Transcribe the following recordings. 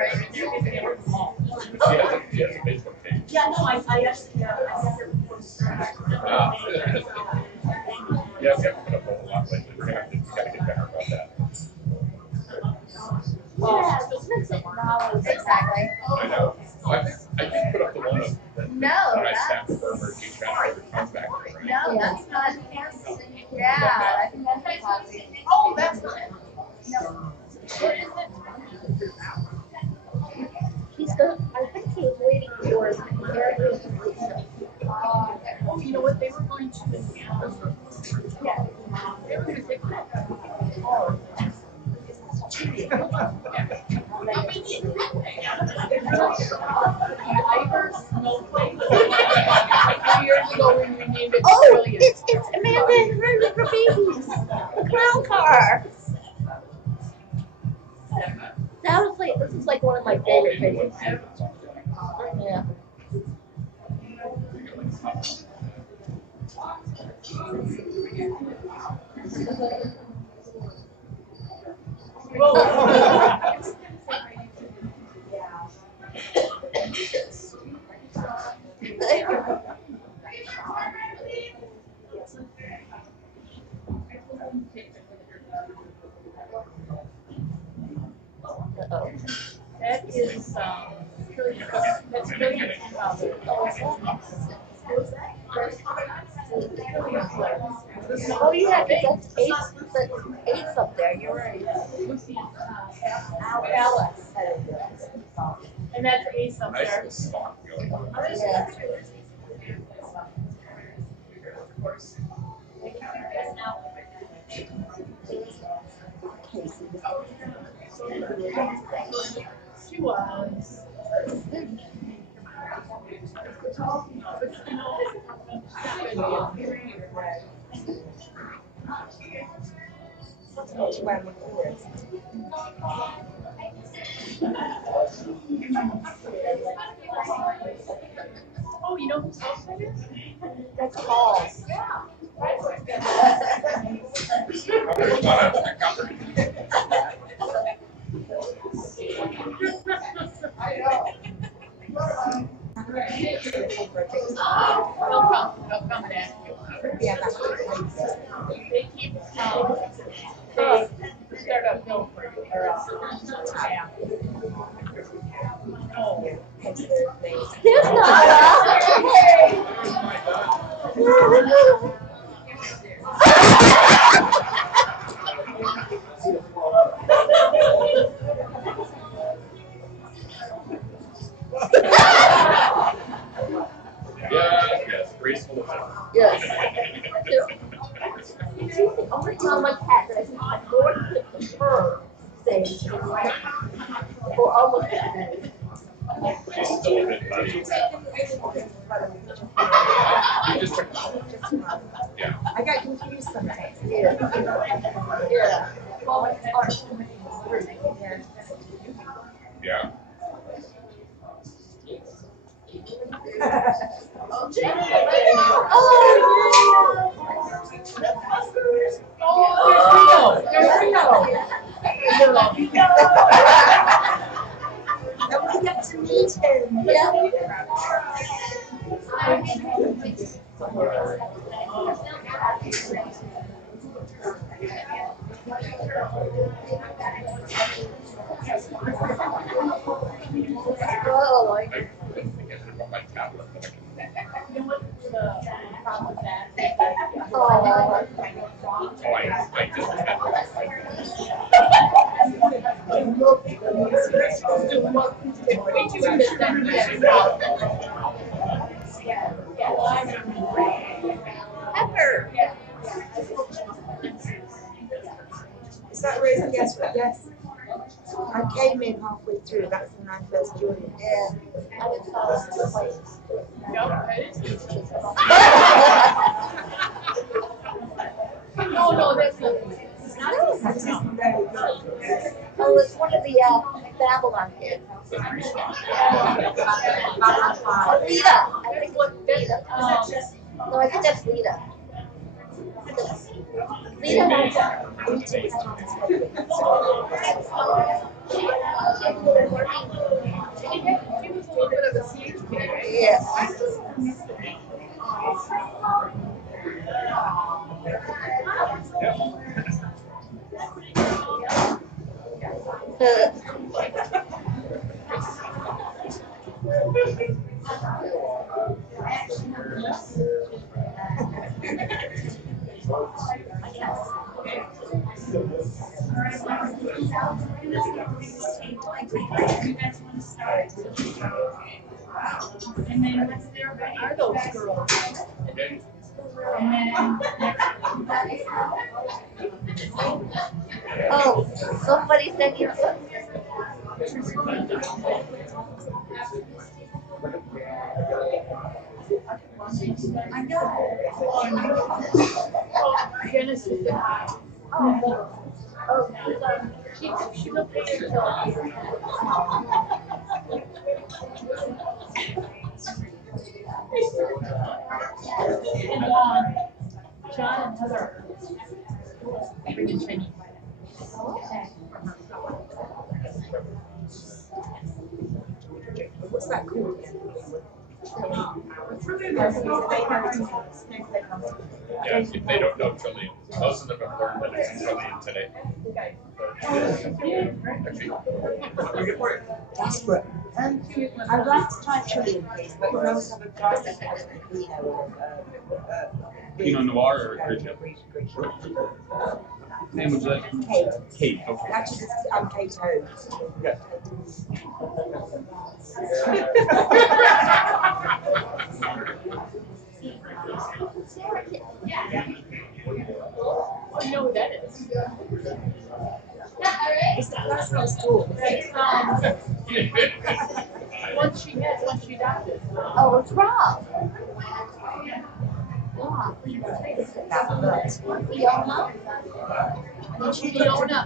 right? She has a Facebook page. Yeah, no, I actually, yeah, I have her before. Yeah, we haven't put up a whole lot lately. We gotta get better about that. Yeah, exactly. I know. I did put up the one of that No, I that's staffed for emergency transfer comes back, right? no, that's not. Yeah, I think that's a positive. Oh, that's good. No. What is it? He's the. I think he was waiting for Eric. Oh, you know what? They were going to. Yeah. They were going to take that. Oh. Oh, it's Amanda and Ruby for babies. The clown car. This is like one of my favorite things. Yeah. That is, that's really, Oh yeah, because that's eight's up there. You're right. Alex. And that's Ace up Nice there. little spot going on. Yeah. She was. Oh, you know whose house that is? That's Paul. There's not a cover. They'll come and ask you. They keep, they start up hill for you, or else. Yeah. Oh. There's Yes, graceful. Yes. She's the only time my cat that I think my Lord put the fur stage in life for almost 50 minutes. She's still a bit nutty. You just took yeah. I got confused sometimes. Yeah. Yeah. Well, it's hard. Yeah. Oh, There's Rio. And we got to meet him. yeah. Oh, I couldn't think of it on my tablet, but I can. You know what the problem with that? oh. Oh, I just had Pepper. Is that really? Yes, yes. I came in halfway through. That's when I first joined. Yeah. I would tell us to play. No, that's not. That is very good. Oh, it's one of the Babylon kids. Lita. I think what Lita. No, I think that's Lita. Lita. Lita. And then once they're ready, are those girls? Okay. And then Oh, somebody said you took. Janice is the high. Oh, she will pay her and John and Heather. Bringing Chinese. What's that called? Yeah, if they don't know Chilean. Most of them have learned that it's in Chilean today. Desperate. I'd like to try Chilean, please, but we also have a glass of Pinot or Pinot Noir or Grigio? Name would you like? Kate. Kate, okay. Actually, I'm Kate O. Yeah. You know who that is? It's the person next door. Once she adopted. Oh, it's Rob. Fiona. Fiona.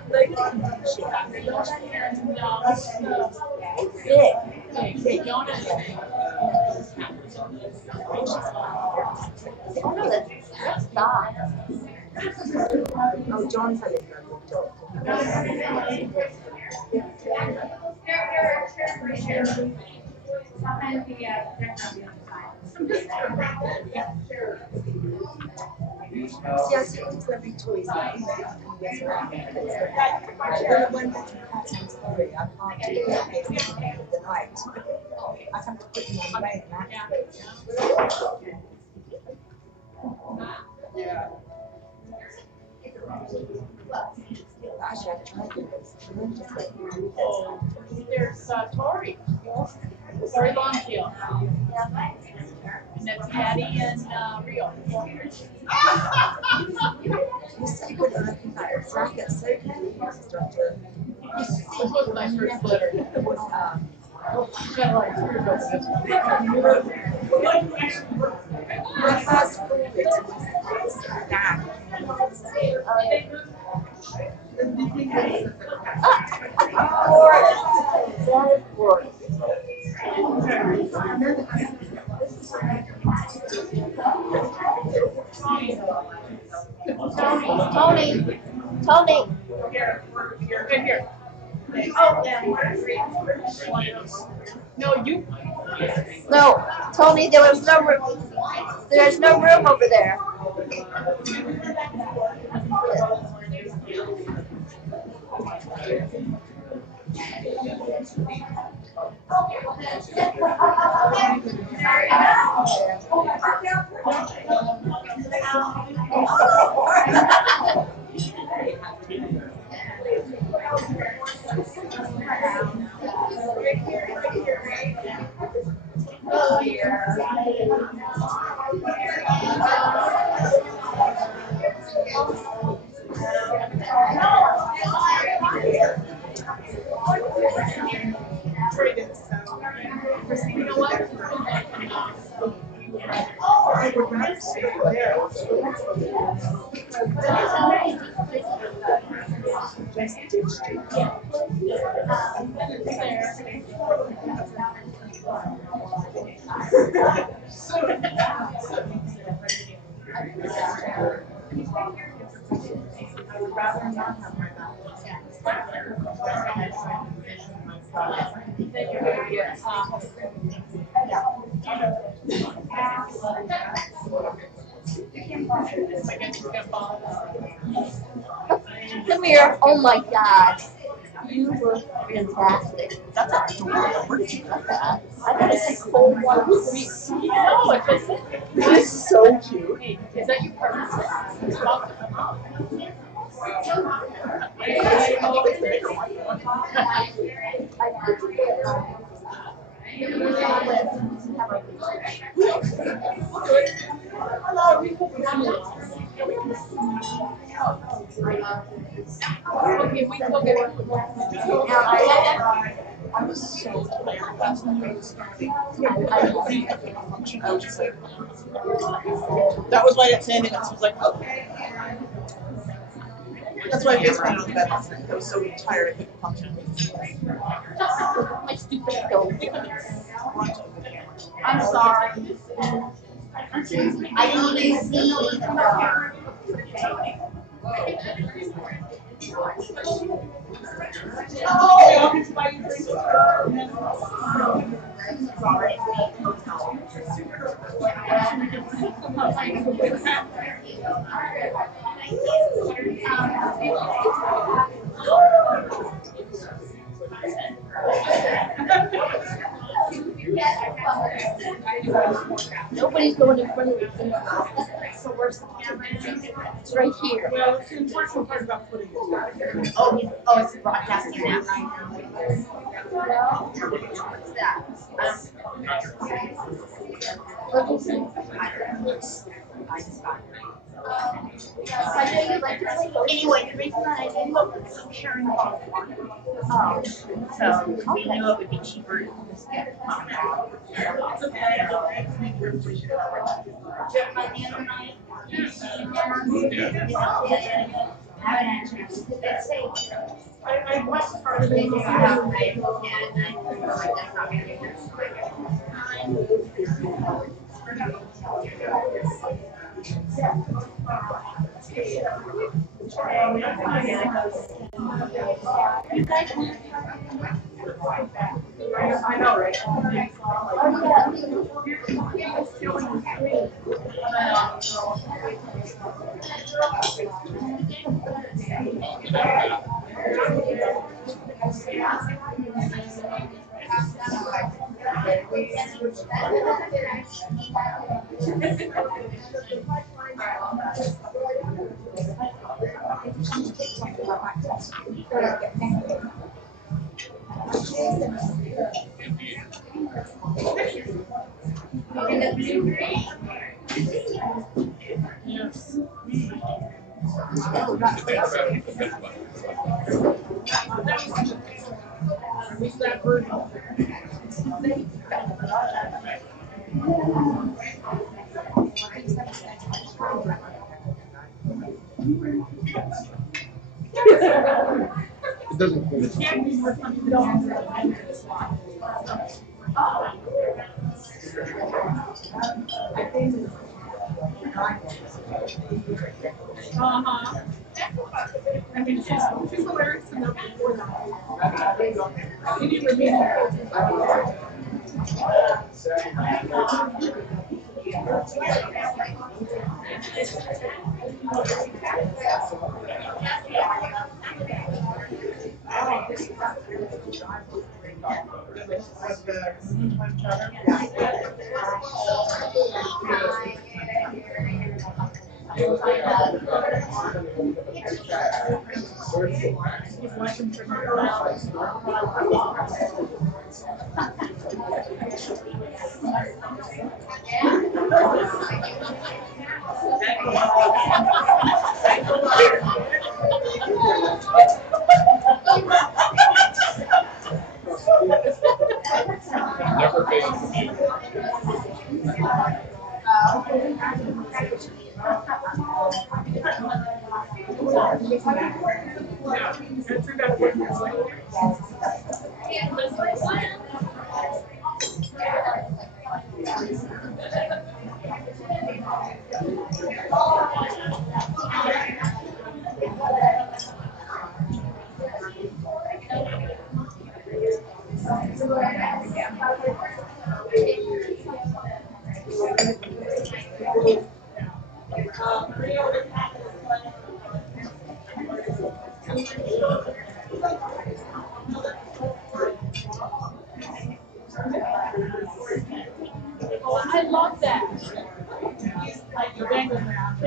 Fiona. Oh no, that's Doc. Oh, John's a little dog. See, I see all every toys that you can get around. But when they're cat, I'm sorry, I can't do that in the night. I have to put them on the way and actually, I've tried this. There's Tori. Tori Longtail. And that's Patty and Rio. You're so good at looking at it. I get so confused. This was my first letter. She's got a lot of tears over this one. My first forward was Dad. That is gorgeous. Tony. Tony. Here. No, you. No, Tony, there was no room. There's no room over there. You know what? Come here. Oh my God. You were fantastic. That's a where did you get that? I got to take whole 1 week. No, it's just. It's so cute. Is that your purpose? Okay, we can go get it. I was so tired last night. I was just like, that was why I didn't say anything else. I was like, okay. That's why I just went on the bed last night. I was so tired I couldn't function. My stupid dog. I'm sorry. I didn't even see the Nobody's going in front of me. So where's the camera? It's right here. Well, it's the unfortunate part about putting it. Oh, it's broadcasting now. What's that? What is it? Anyway, the reason that I didn't look was I'm sharing a lot of work. So we knew it would be cheaper to just get it. It's okay. I was part of it. You guys want I know, right? It doesn't fit. I mean, she's hilarious enough before that. You need to be Never failing from you.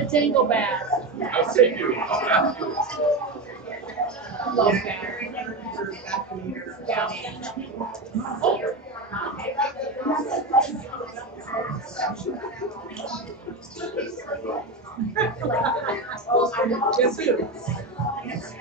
dinglebass. I'll save you. I love that. Yeah. Yes, it is.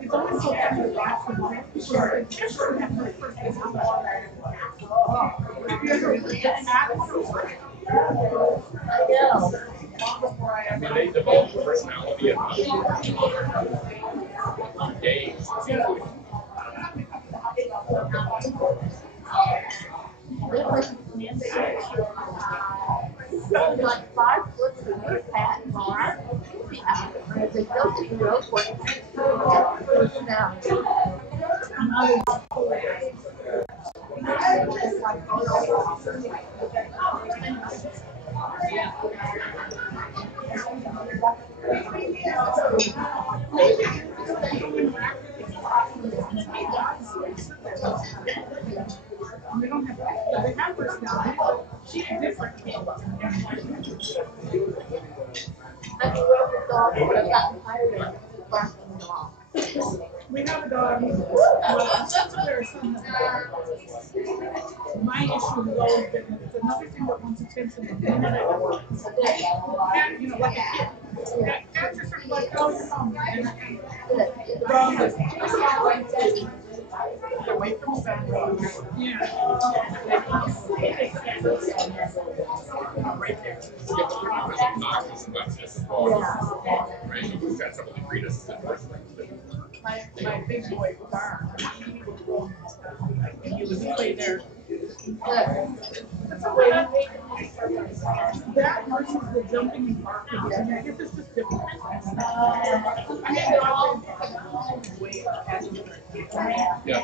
It's always so fun to watch them. I mean, they develop a personality in days. Like 5 foot in your pat bar. There's a guilty rope where now. We don't have they have personality. She's different. I grew up with dogs that have gotten tired of barking them off. We have a dog. Well, their son has a dog. My issue has always been that it's another thing that wants attention and then cat, you know, like a kid. Cats are sort of like, oh, you're home. And the dog is away from the family. Yeah. Right there. There's obnoxious about this as well. Right? We've got some of the greatest My big boy farm. And he was play there. That versus the jumping and barking. I guess it's just different. I mean, they're all way past Yeah.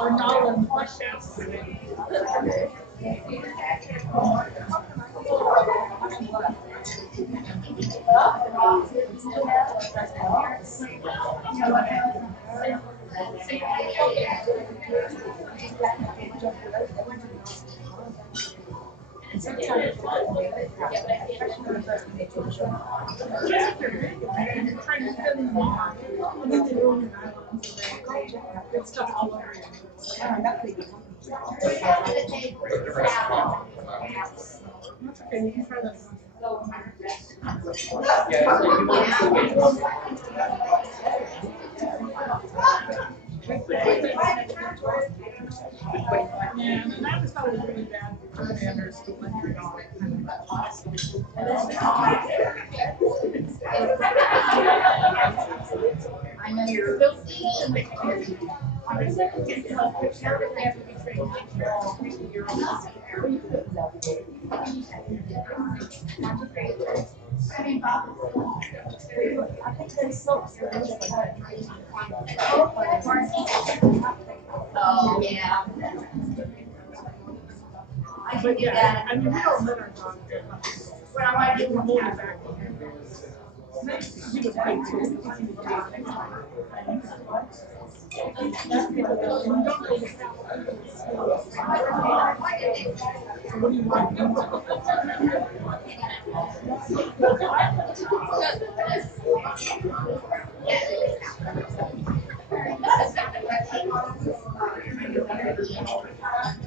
or not in the podcast. Good stuff all over you. That's okay, you can try this one. Yeah, and I just thought it was really bad for commanders to let your dog kind I know you're I think there's soaps for this oh, yeah. I can do that. I mean, we don't let our dogs When I want to do hold it back. He was paid too. That's the other thing. You don't know the what do you want?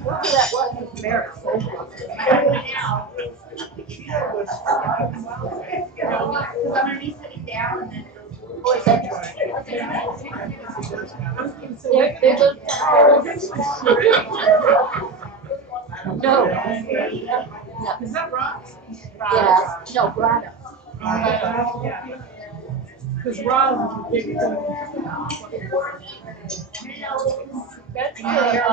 Whatever that was, his merit. Because I'm gonna be sitting down and then. They look. No. Is that rock? Yeah. No, Grotto. Because Rob is a big thing. That's Yeah.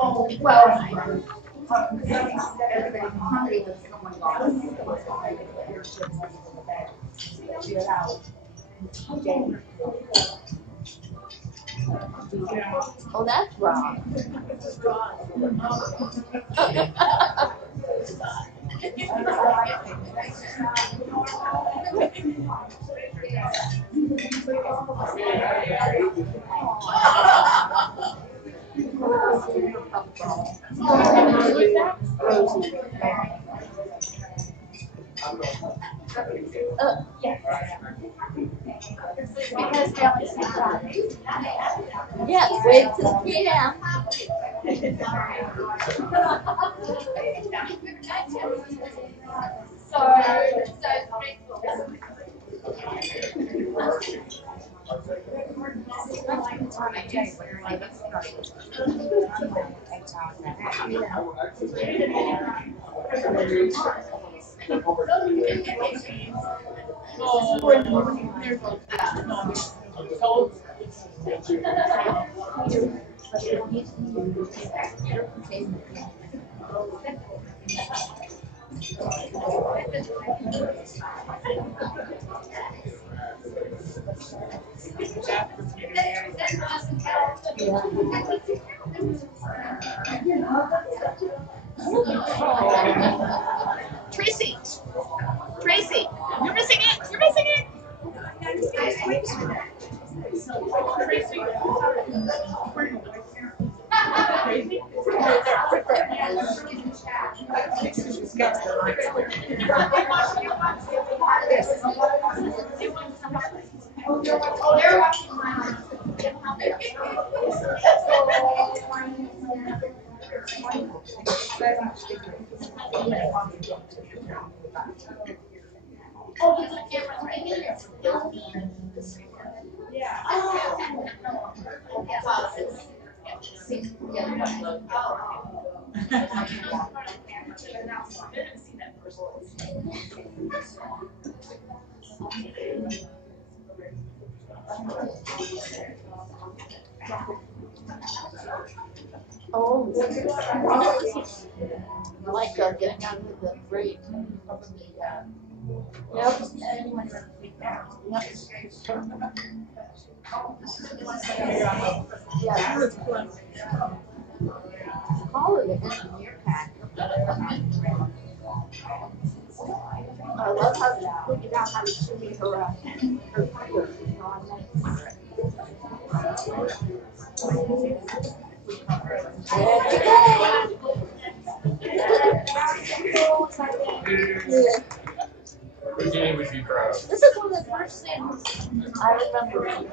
Oh, well. Everybody's hungry with someone Oh, that's wrong. Yes, wait till the PM. Tracy, Tracy, you're missing it. You're missing it. Oh, I like getting out of the break. Yep. Yeah. Call it an engineer pack. I love how you figured out how to shimmy her fingers. Virginia would be proud. This is one of the first things I remember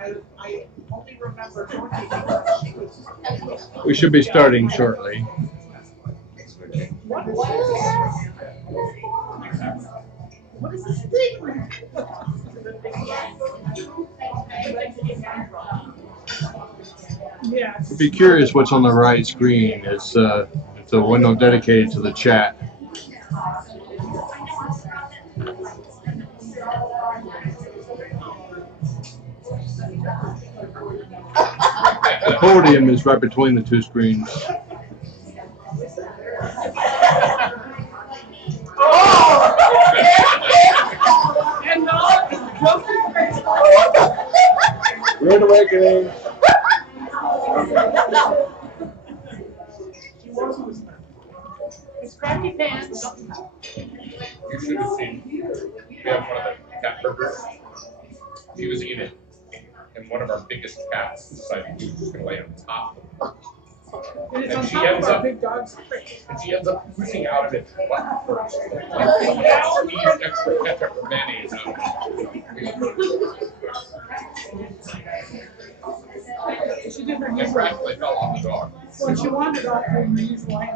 I only remember Dorothy. We should be starting shortly. What is this thing? Yeah. Be curious what's on the right screen. It's a window dedicated to the chat. The podium is right between the two screens. Rude awakening. It's crappy pants. You should have seen. We have one of the cat burgers. He was eating it, and one of our biggest cats decided he was going to lay on top of it. And it's And on she top ends of our up- big dog's And she ends up pushing out of it butt first. Like someone else squeezed extra ketchup or mayonnaise out of it. She did her And knees practically fell on the dog. when she wandered off her knees lying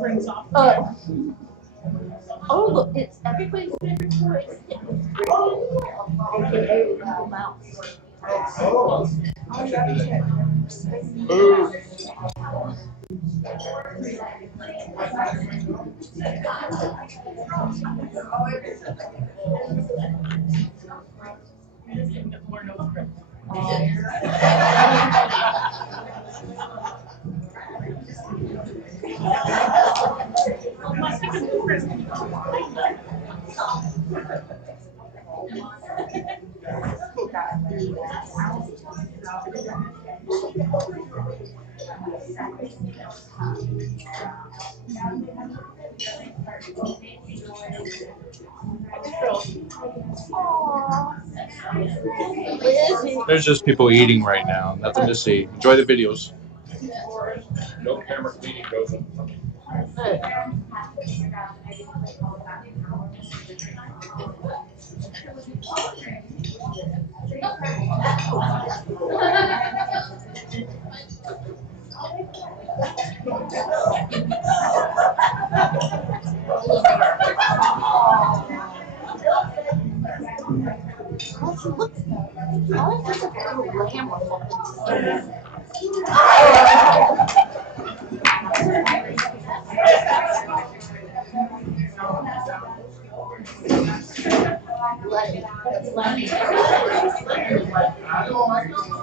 prints off. Oh, look, it's everybody's favorite toy. AKA Little Mouse. Boo. There's just people eating right now. Nothing to see. Enjoy the videos. No camera cleaning goes on.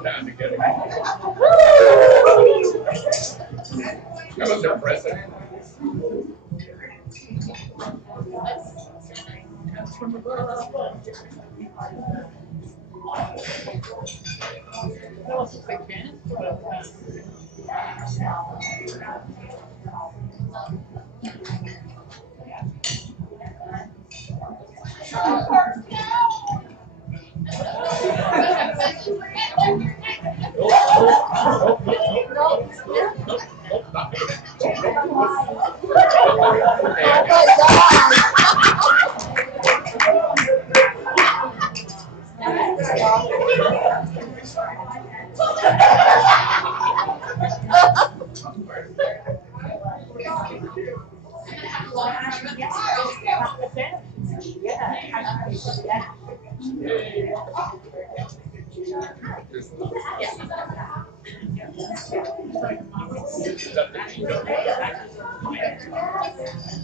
Time to get it. That was impressive.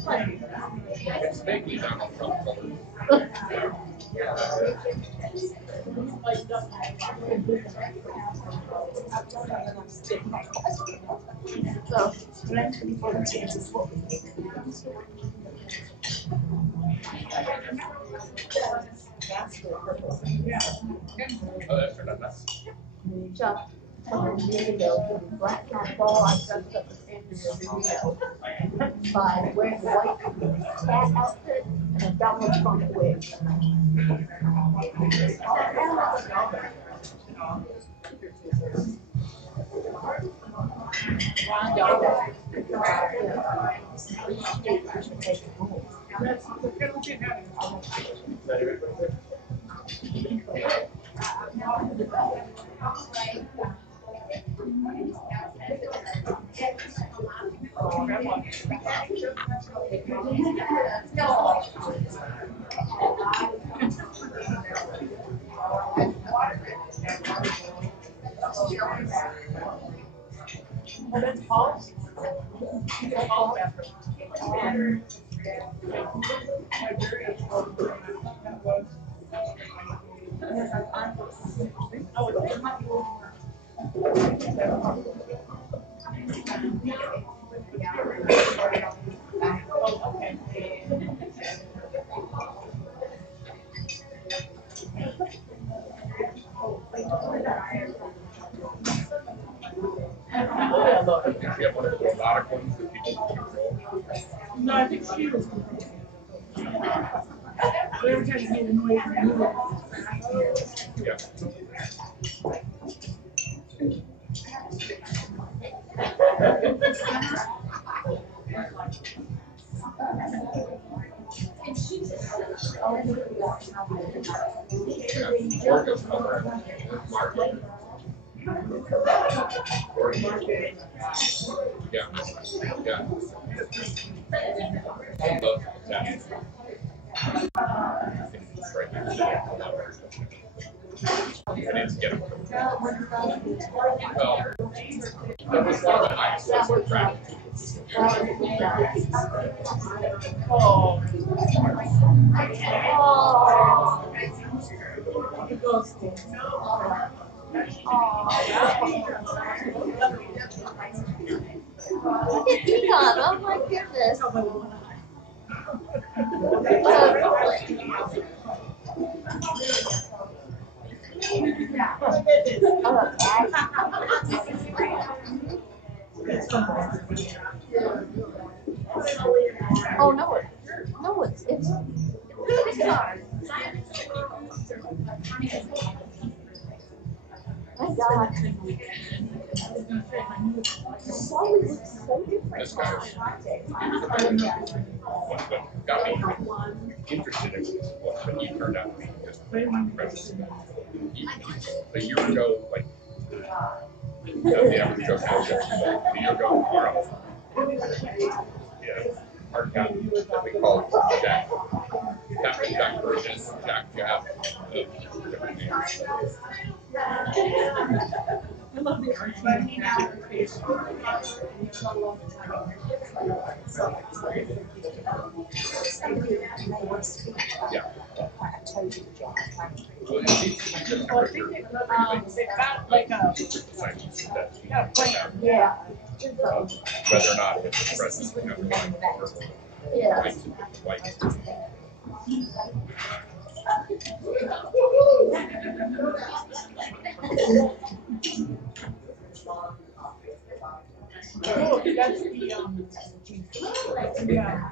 It's vaguely Donald Trump colored. Oh, that's turned out nice. Chuck, some years ago, with a black cat ball, I dressed up as Andrew by wearing a white cat outfit and a Donald Trump wig. Did she have one of the robotic ones that people can control? No, I think she was. Every time you get annoyed, you move it. Yeah. Orca's color. Yeah. Yeah. I love that. It's right next to it. I need to get them. Well, that was one of the highest ones we traveled to. Look at Pecan, oh my goodness. Oh no, it's my God. This guy what got me interested in what he turned out to be just impressive. A year ago, like the average Joe Schmo gets a year ago tomorrow. Yeah, our cat that we call Jack. That Jack version, Jack Jab. I love the art. Yeah. Well, I think they've got like a plan. Yeah. Whether or not it's a present, you know, or Yeah. white. Oh, that's the yeah.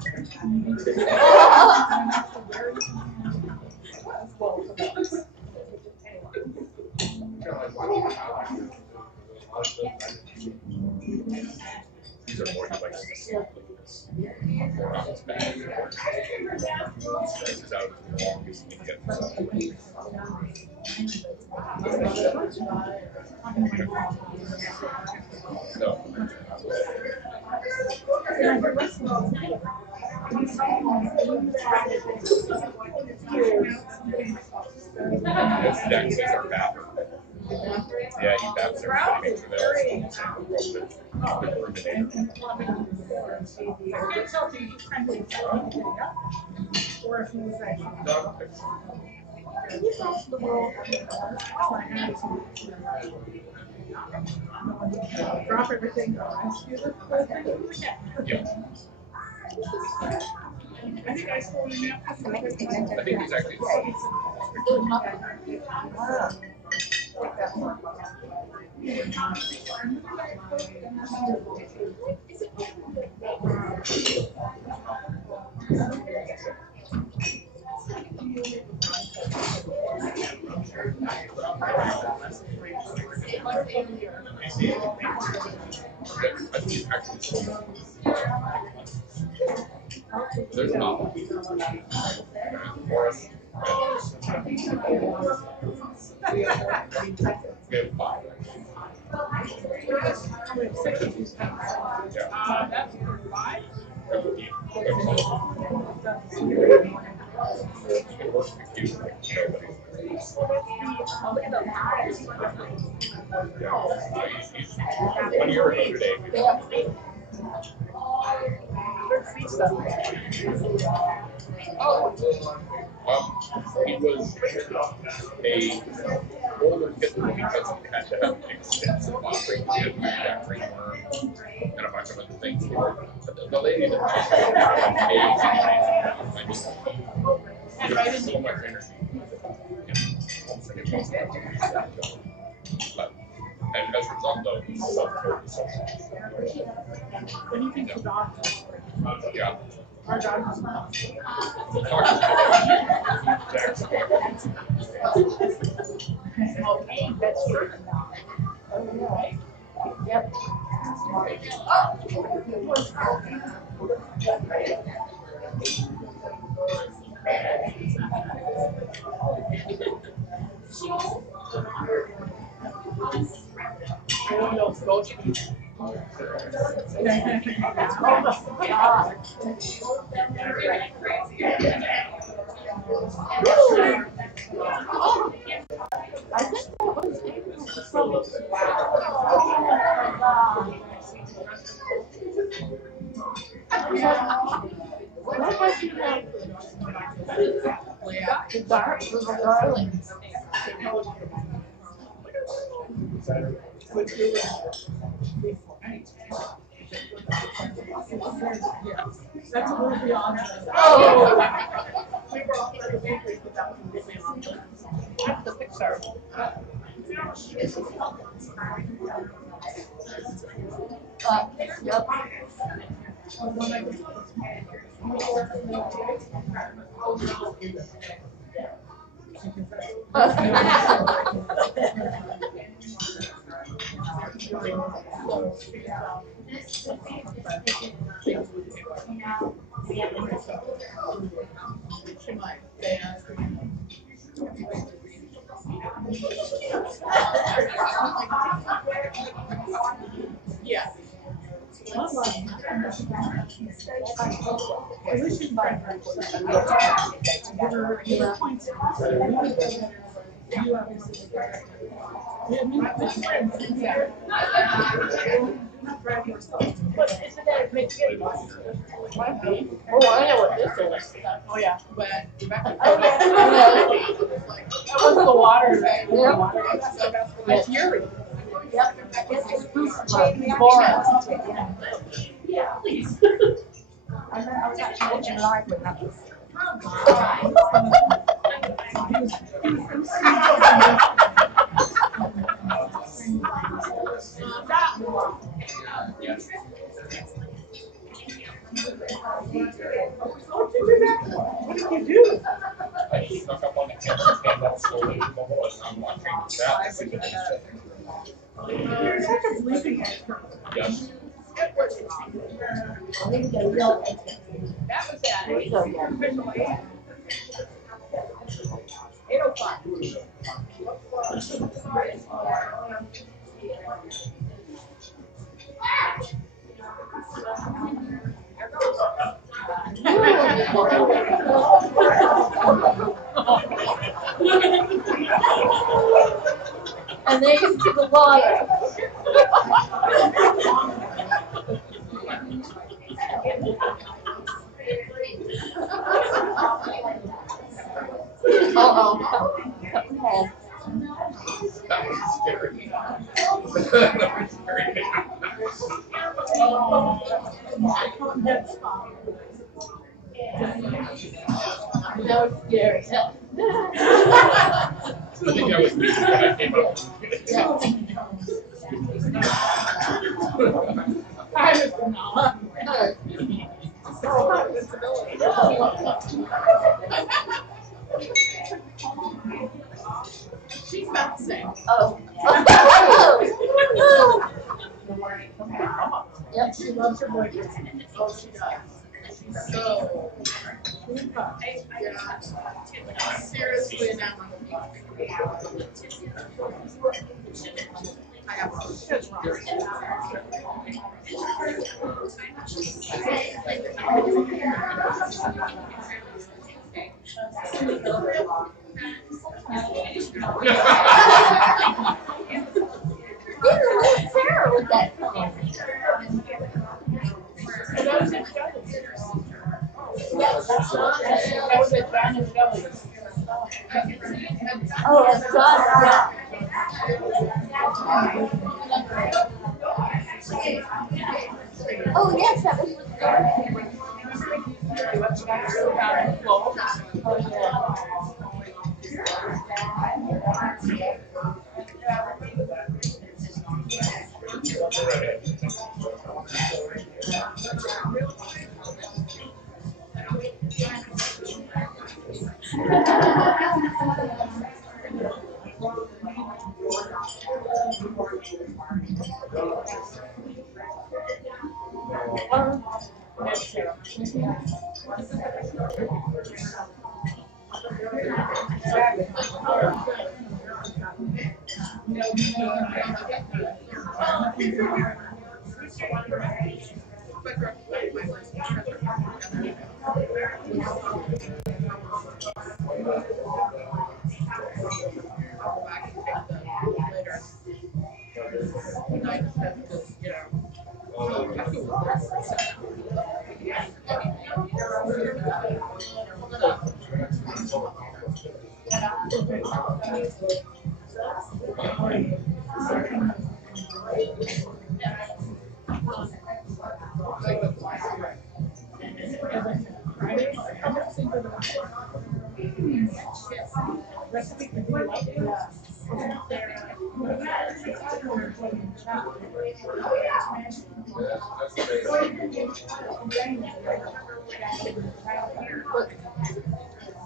These are more like more on its back. This is out as long as you can get this So. This next is our bathroom. Yeah, he baths everybody, makes sure they're all the same. I can't tell if he's friendly or if he was actually. The world. Drop everything, go rescue the whole thing. Yeah. I think I saw him after. I think exactly. I think actually there's not one. Forest. We have 5. Yeah. That's for 5. It works with you, like nobody. Yeah. 1 year ago today, we he was a older kitten because he had to have extensive offering. He had manufacturing worm and a bunch of other things. The lady that there's so much energy. But and as a result, though, he's so social. When you think of dogs, Yeah. our dogs is not. Okay, that's true. Yep. I don't know if go to. I think that was April. What was you like? The dark little darling. That's a little beyond. Oh! We were all at the bakery, but that was really long. That's the Pixar. Yep. Yeah. But isn't that make it? Might be. Oh, I know what this is. Oh, yeah, but Rebecca. Oh, yeah. That was the water, right? Yep. That's Yuri. Yep. It's a spruce forest. Yeah, please. I was actually watching live with that. What did you do? I snuck up on the camera and stand up slowly to the wall, and I'm watching that. You're such a bleeping expert. Yes. That was at 8:05. And they into the water. Uh-oh. That was scary. That was scary. That was scary. I think that was me when I came up. I was not. She's about the same. Oh. Yep, she loves her boyfriend. Oh, she does. She's so yeah. Seriously enamored of me. I have kids wrong. Sarah with that phone. That was at Shelley's. That was at John and Shelley's. Oh, it's John. Oh, yes, that was with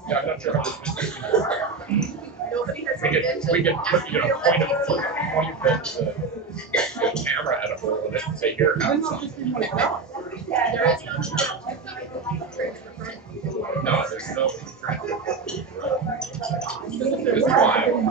Yeah, I'm not sure how this is. We could put, point the camera at a hole in it and say, here, have some. No, there's no transfer. It's wild.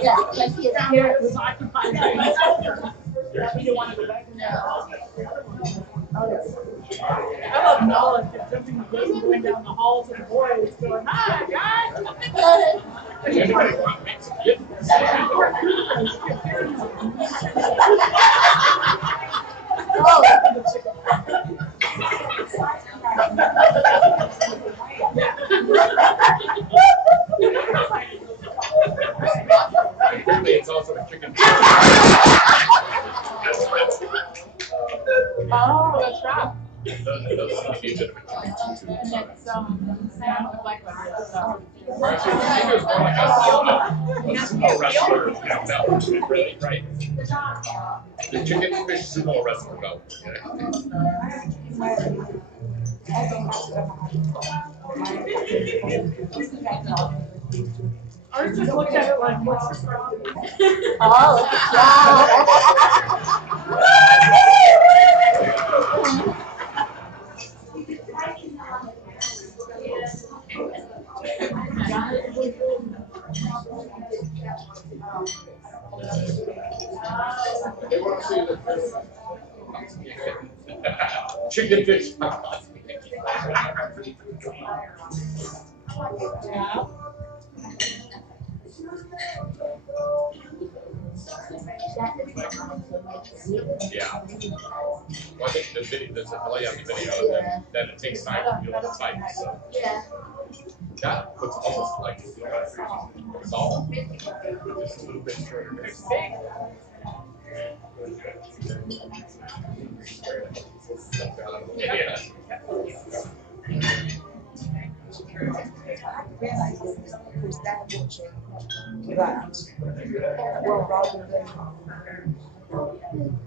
Yeah, like he is here. It was occupied. You don't want to go back in there. I love knowledge of jumping the gate and going down the halls of the boys going, hi, guys. Anybody want to make some kittens? Apparently it's also a chicken. Oh, that's right. Those seem to be a bit of a treat. And that's like A sumo wrestler belt, really, right? The chicken fish sumo wrestler belt. I just looked at it like, what's the problem? Oh, wow. Chicken fish. Yeah. Yeah. Well, I think the video, there's a delay on the video, and then it takes time to feel the type. So Yeah. that looks almost like it's all just a little bit shorter. Yeah. Realize it because they're watching that. Well, rather than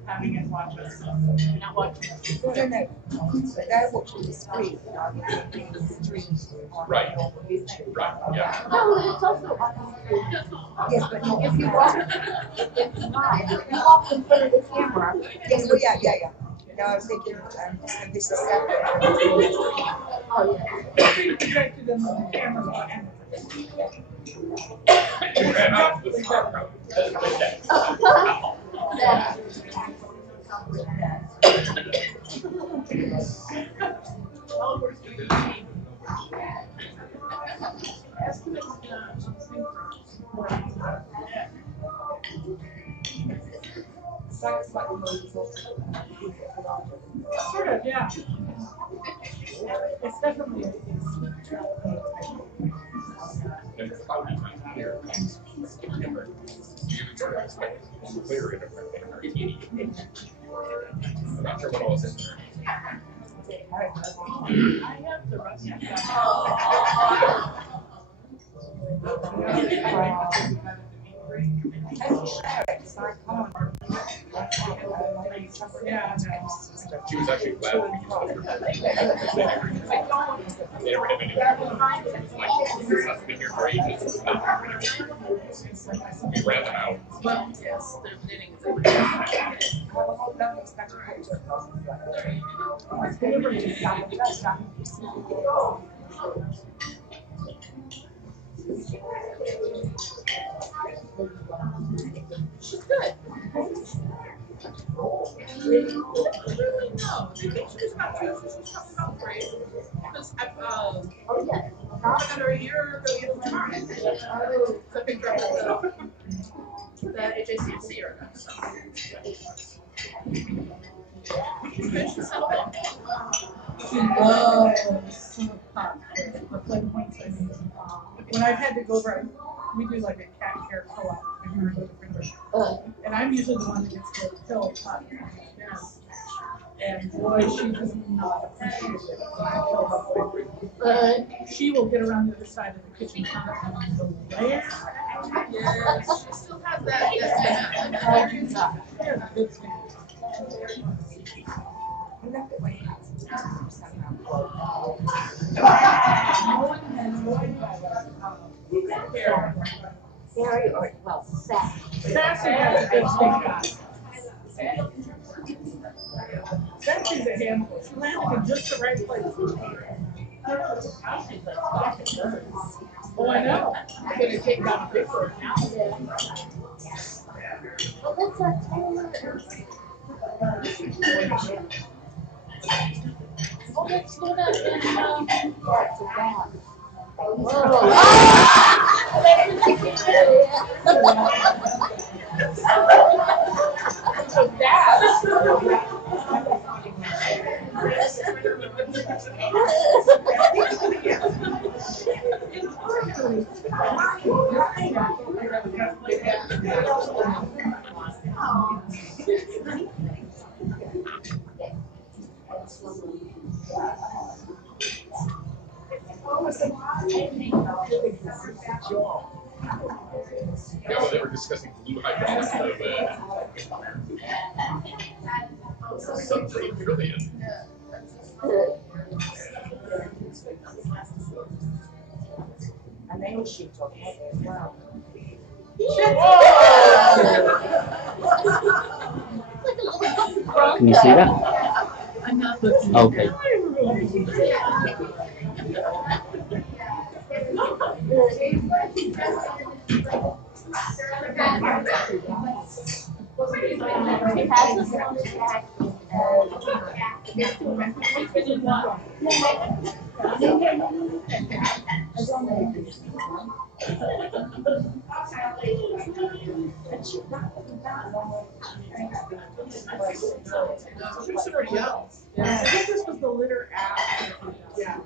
Having it watch us. Not watching us. no, but they're watching the screen rather than being streamed on Right. normal YouTube. Right. Yeah. No, it's also on YouTube. Yes, but not If you walk, it's live. If you walk in front of the camera. Yes, well, yeah. No, I was thinking this is separate. Oh, yeah. Projected in the camera on. And out the car. Sort of, yeah. It's definitely a And cloudy here. Different. Clear in different. I'm not sure what all is in there. I have the rest. Yeah, She was actually glad that we used her. They never have anything. Like, this has been here for ages. We ran them out. Well, yes, their knitting is she's good. Really? No. They think she was about 2, she's coming out great. Because I've Oh, yeah. got her a year ago tomorrow. So I picked her up at the HACC or not, so. She's good, she's settled in. She loves the play points I mean. When I've had to go over, we do like a cat care co-op. And I'm usually the one that gets the pill pot. And boy, she does not appreciate it when I kill her boyfriend. She will get around the other side of the kitchen counter and go, where? Yes, she still has that. Good thing. Very, or, well, sassy. Sassy has a good thing. Sassy's a handful. She landed in just the right place. Oh, I know. I'm gonna take down a picture now. Well, that's a Taylor. Oh, let's go down and, That's a dog. Yeah, well, they were discussing blue hydraulics a little bit. Something pretty brilliant. And they all shoot on heavy as well. Can you see that? I'm not looking. Okay. It has a sound effect. I think this was the litter after. Yeah.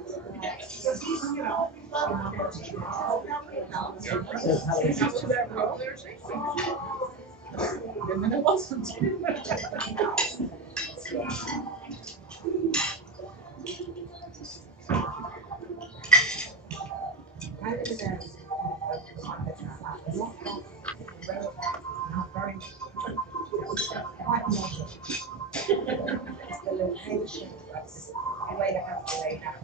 So he's, you know, used to that row. And then it wasn't. The location was the way the house was laid out.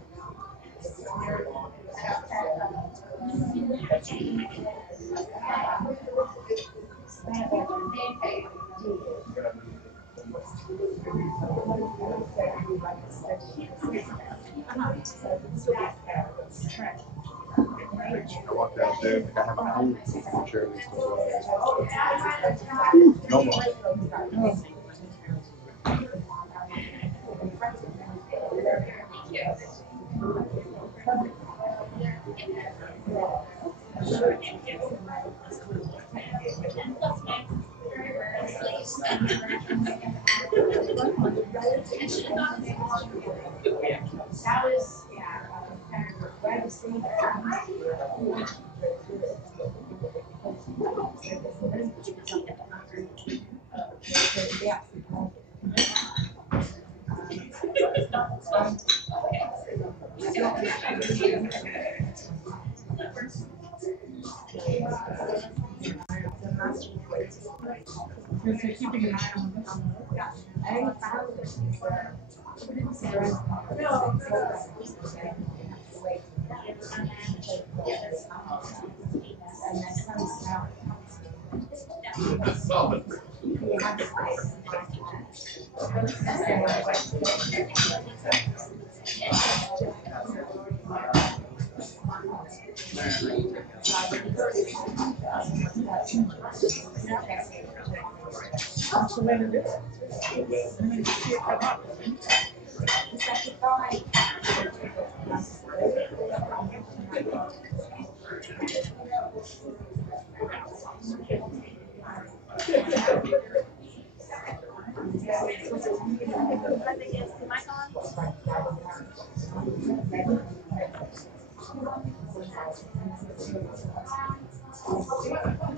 I walked out there, like I have a home. I'm sure it's still no more. So keeping an eye on that's the way to do it. And then you see it come up.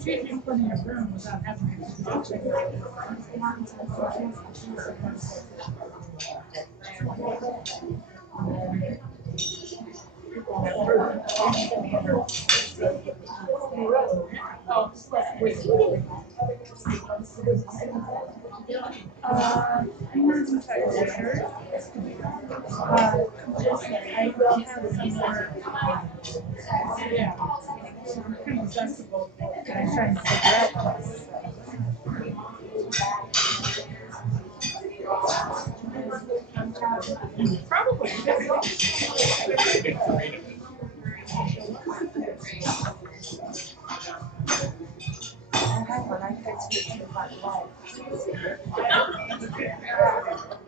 Changing plenty of room without having to check it out. I'm not entirely sure. I will have some more. Yeah. Kind of accessible. I'm trying to figure out. Probably.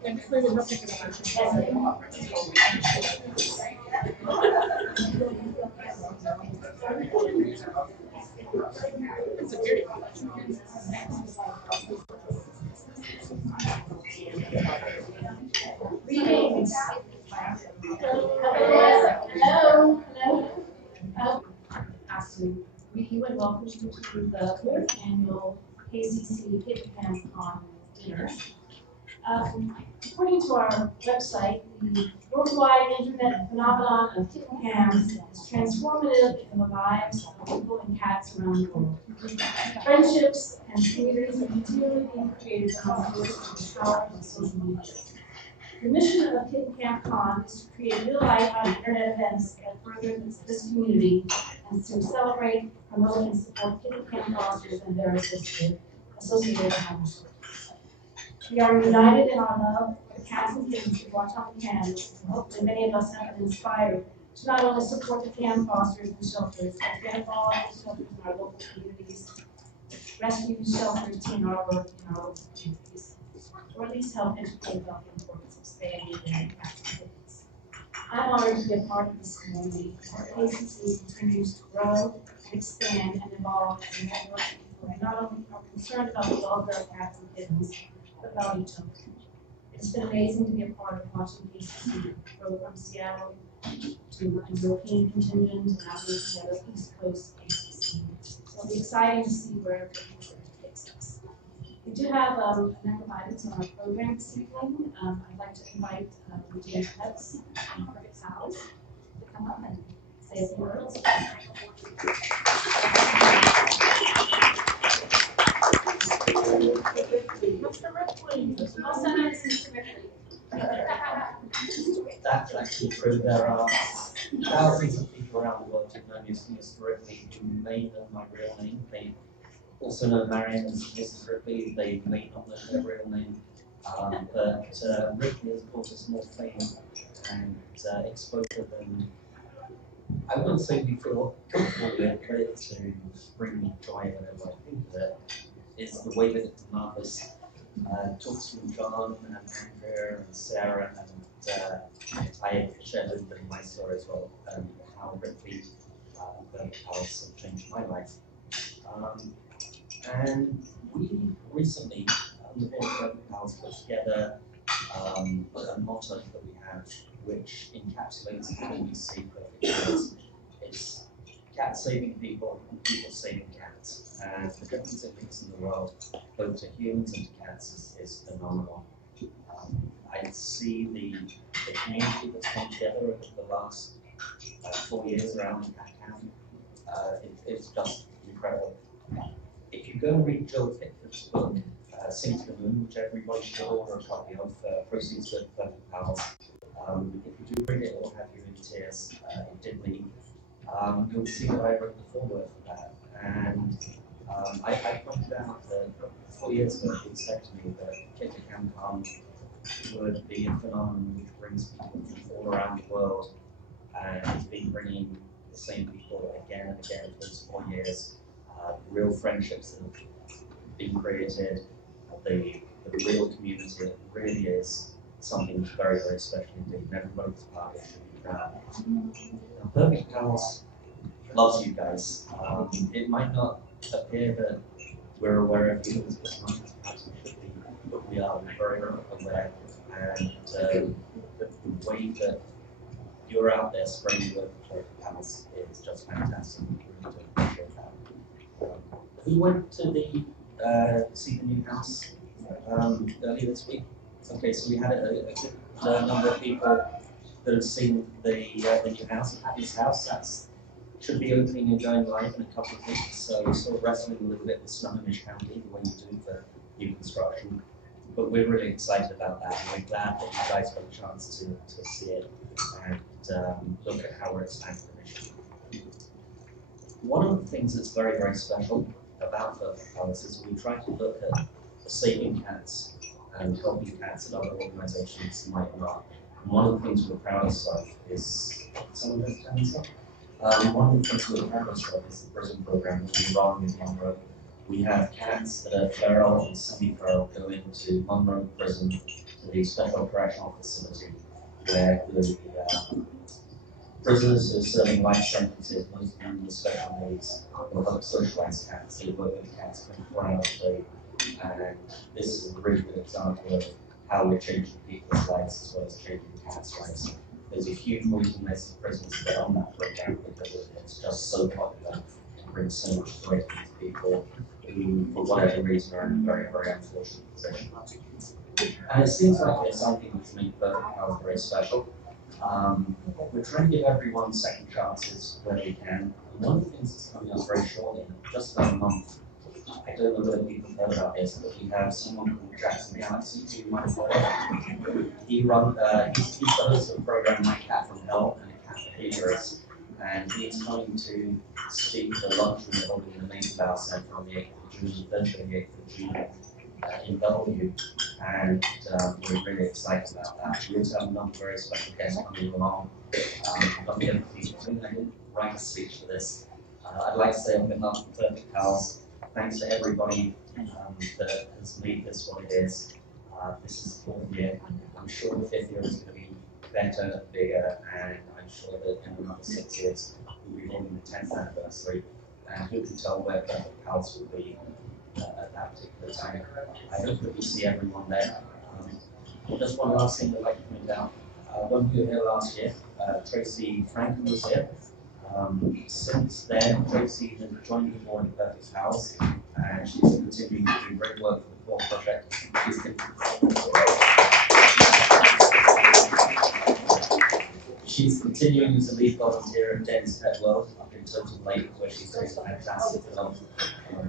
And just leave it, he'll pick it up. It's a beauty. We would welcome you to the fourth annual KCC Kit Cam Con dinner. According to our website, the worldwide internet phenomenon of kitten cams is transformative in the lives of people and cats around the world. Friendships and communities are continually being created on the power of social media. The mission of Kitten Camp Con is to create real-life internet events that further this community and to celebrate, promote, and support kitten camp fosters and their associated homes. We are united in our love for the cats and kittens who watch on the cams, and hopefully many of us have been inspired to not only support the cam fosters and shelters, but get involved in shelters in our local communities, rescue shelters, Teen Arbor in our local communities. or at least help educate about the importance of staying in and activities. I'm honored to be a part of this community where KCC continues to grow, expand, and evolve as a network of people who not only are concerned about the welfare of cats and kittens, but about each other. It's been amazing to be a part of watching KCC grow from Seattle to a European contingent and now being together East Coast KCC. So it'll be exciting to see where the future takes us. We do have a number of items on our program this evening. I'd like to invite James Pets and Cricket House to come up and say a few words. Mr. Ripley. Also known as Mr. Ripley. That's actually true. There are thousands of people around the world who know me as Mr. Ripley who may know my real name. They also know Marion as Mrs. Ripley. They may not know their real name. But Ripley has brought us more fame and exposure than I wouldn't say we feel comfortable with, but it to bring me joy whenever I think of it. Is the way that Marcus talks to John and Andrea and Sarah, and I shared with them my story as well, how Ripley the palace have changed my life. And we recently, on the board of the palace, put together a motto that we have, which encapsulates everything we see perfectly. It's cats saving people and people saving cats. And the difference it makes in the world, both to humans and to cats, is phenomenal. I see the community that's come together over the last 4 years around the cat camp. It's just incredible. If you go and read Jill Pickford's book, Sing to the Moon, which everybody should order a copy of, proceeds with Perfect Pals. If you do read it, it will have you in tears. It did me. You'll see that I wrote the foreword for that. And I pointed out that 4 years ago, it said to me that Kitty Camp would be a phenomenon which brings people from all around the world, and it's been bringing the same people again and again for those 4 years. Real friendships that have been created, the real community, it really is something very, very special indeed, and everybody's part of it should be proud. Now, Perfect Pals loves you guys. It might not appear that we're aware of you as much as perhaps we should be, but we are very aware, and the way that you're out there spreading the word for Perfect Pals is just fantastic. We really do appreciate that. We went to see the new house earlier this week. Okay, so we had a good number of people that have seen the new house, Happy's house. That's should be opening and going live in a couple of weeks. So we're sort of wrestling a little bit with Snohomish County, the way you do for new construction. But we're really excited about that, and we're glad that you guys got a chance to see it and look at how we're expanding the mission. One of the things that's very, very special about Perfect Pals is we try to look at saving cats and helping cats that other organizations might not. And one of the things we're proudest of is some of those hands up. One of the things we're proudest of is the prison program that we run in Monroe. We have cats that are feral and semi-feral go into Monroe Prison to the special correctional facility where the prisoners who are serving life sentences, most of them with special needs, will help socialize cats. They work with cats 24 hours a day. And this is a really good example of how we're changing people's lives as well as changing cats' lives. There's a huge waiting list of prisoners to get on that program because it's just so popular and brings so much joy to these people who, for whatever reason, are in a very, very unfortunate position. And it seems like there's something that's made Perfect Pals very special. We're trying to give everyone second chances where we can. And one of the things that's coming up very shortly, in just about a month, I don't know whether people know about this, but we have someone called Jackson Galaxy who you might have heard of. He's the host of a program My Cat from Hell and a cat behaviorist, and he's coming to speak at a luncheon we're holding in the main Bow Centre on the 8th of June, Thursday the 8th of June in Bellevue, and we're really excited about that. We also have a number of very special guests coming along. I didn't write a speech for this. I'd like to say on behalf of Perfect Pals, thanks to everybody that has made this what it is. This is the 4th year. I'm sure the 5th year is going to be better, bigger, and I'm sure that in another 6 years we'll be holding the 10th anniversary. And who can tell where Perfect Pals will be at that particular time. I hope that we see everyone there. Just one last thing I'd like to point out. When we were here last year, Tracy Franklin was here. Since then, Tracy has joined the board of Perfect Pals, and she's continuing to do great work for the core project. She's continuing as a lead volunteer at Dennis Pet World up in Total Lake, where she's doing a fantastic job.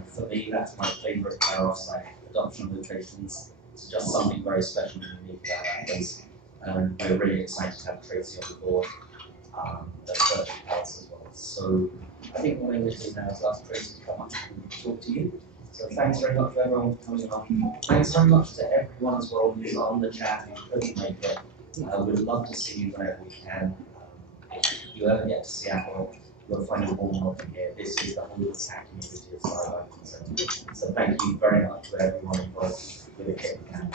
For me, that's my favourite pair off-site adoption locations. It's just something very special and unique about that place. And we're really excited to have Tracy on the board at Perfect Pals as well. So I think what I'm going to do now is ask Tracy to come up and talk to you. So thanks very much for everyone for coming on. Thanks very much to everyone as well who's on the chat who couldn't make it. We'd love to see you whenever we can. If you ever get to Seattle, you'll find a warm welcome here. This is the whole of the cat community as far as I'm concerned. So thank you very much for everyone involved with the kit we can.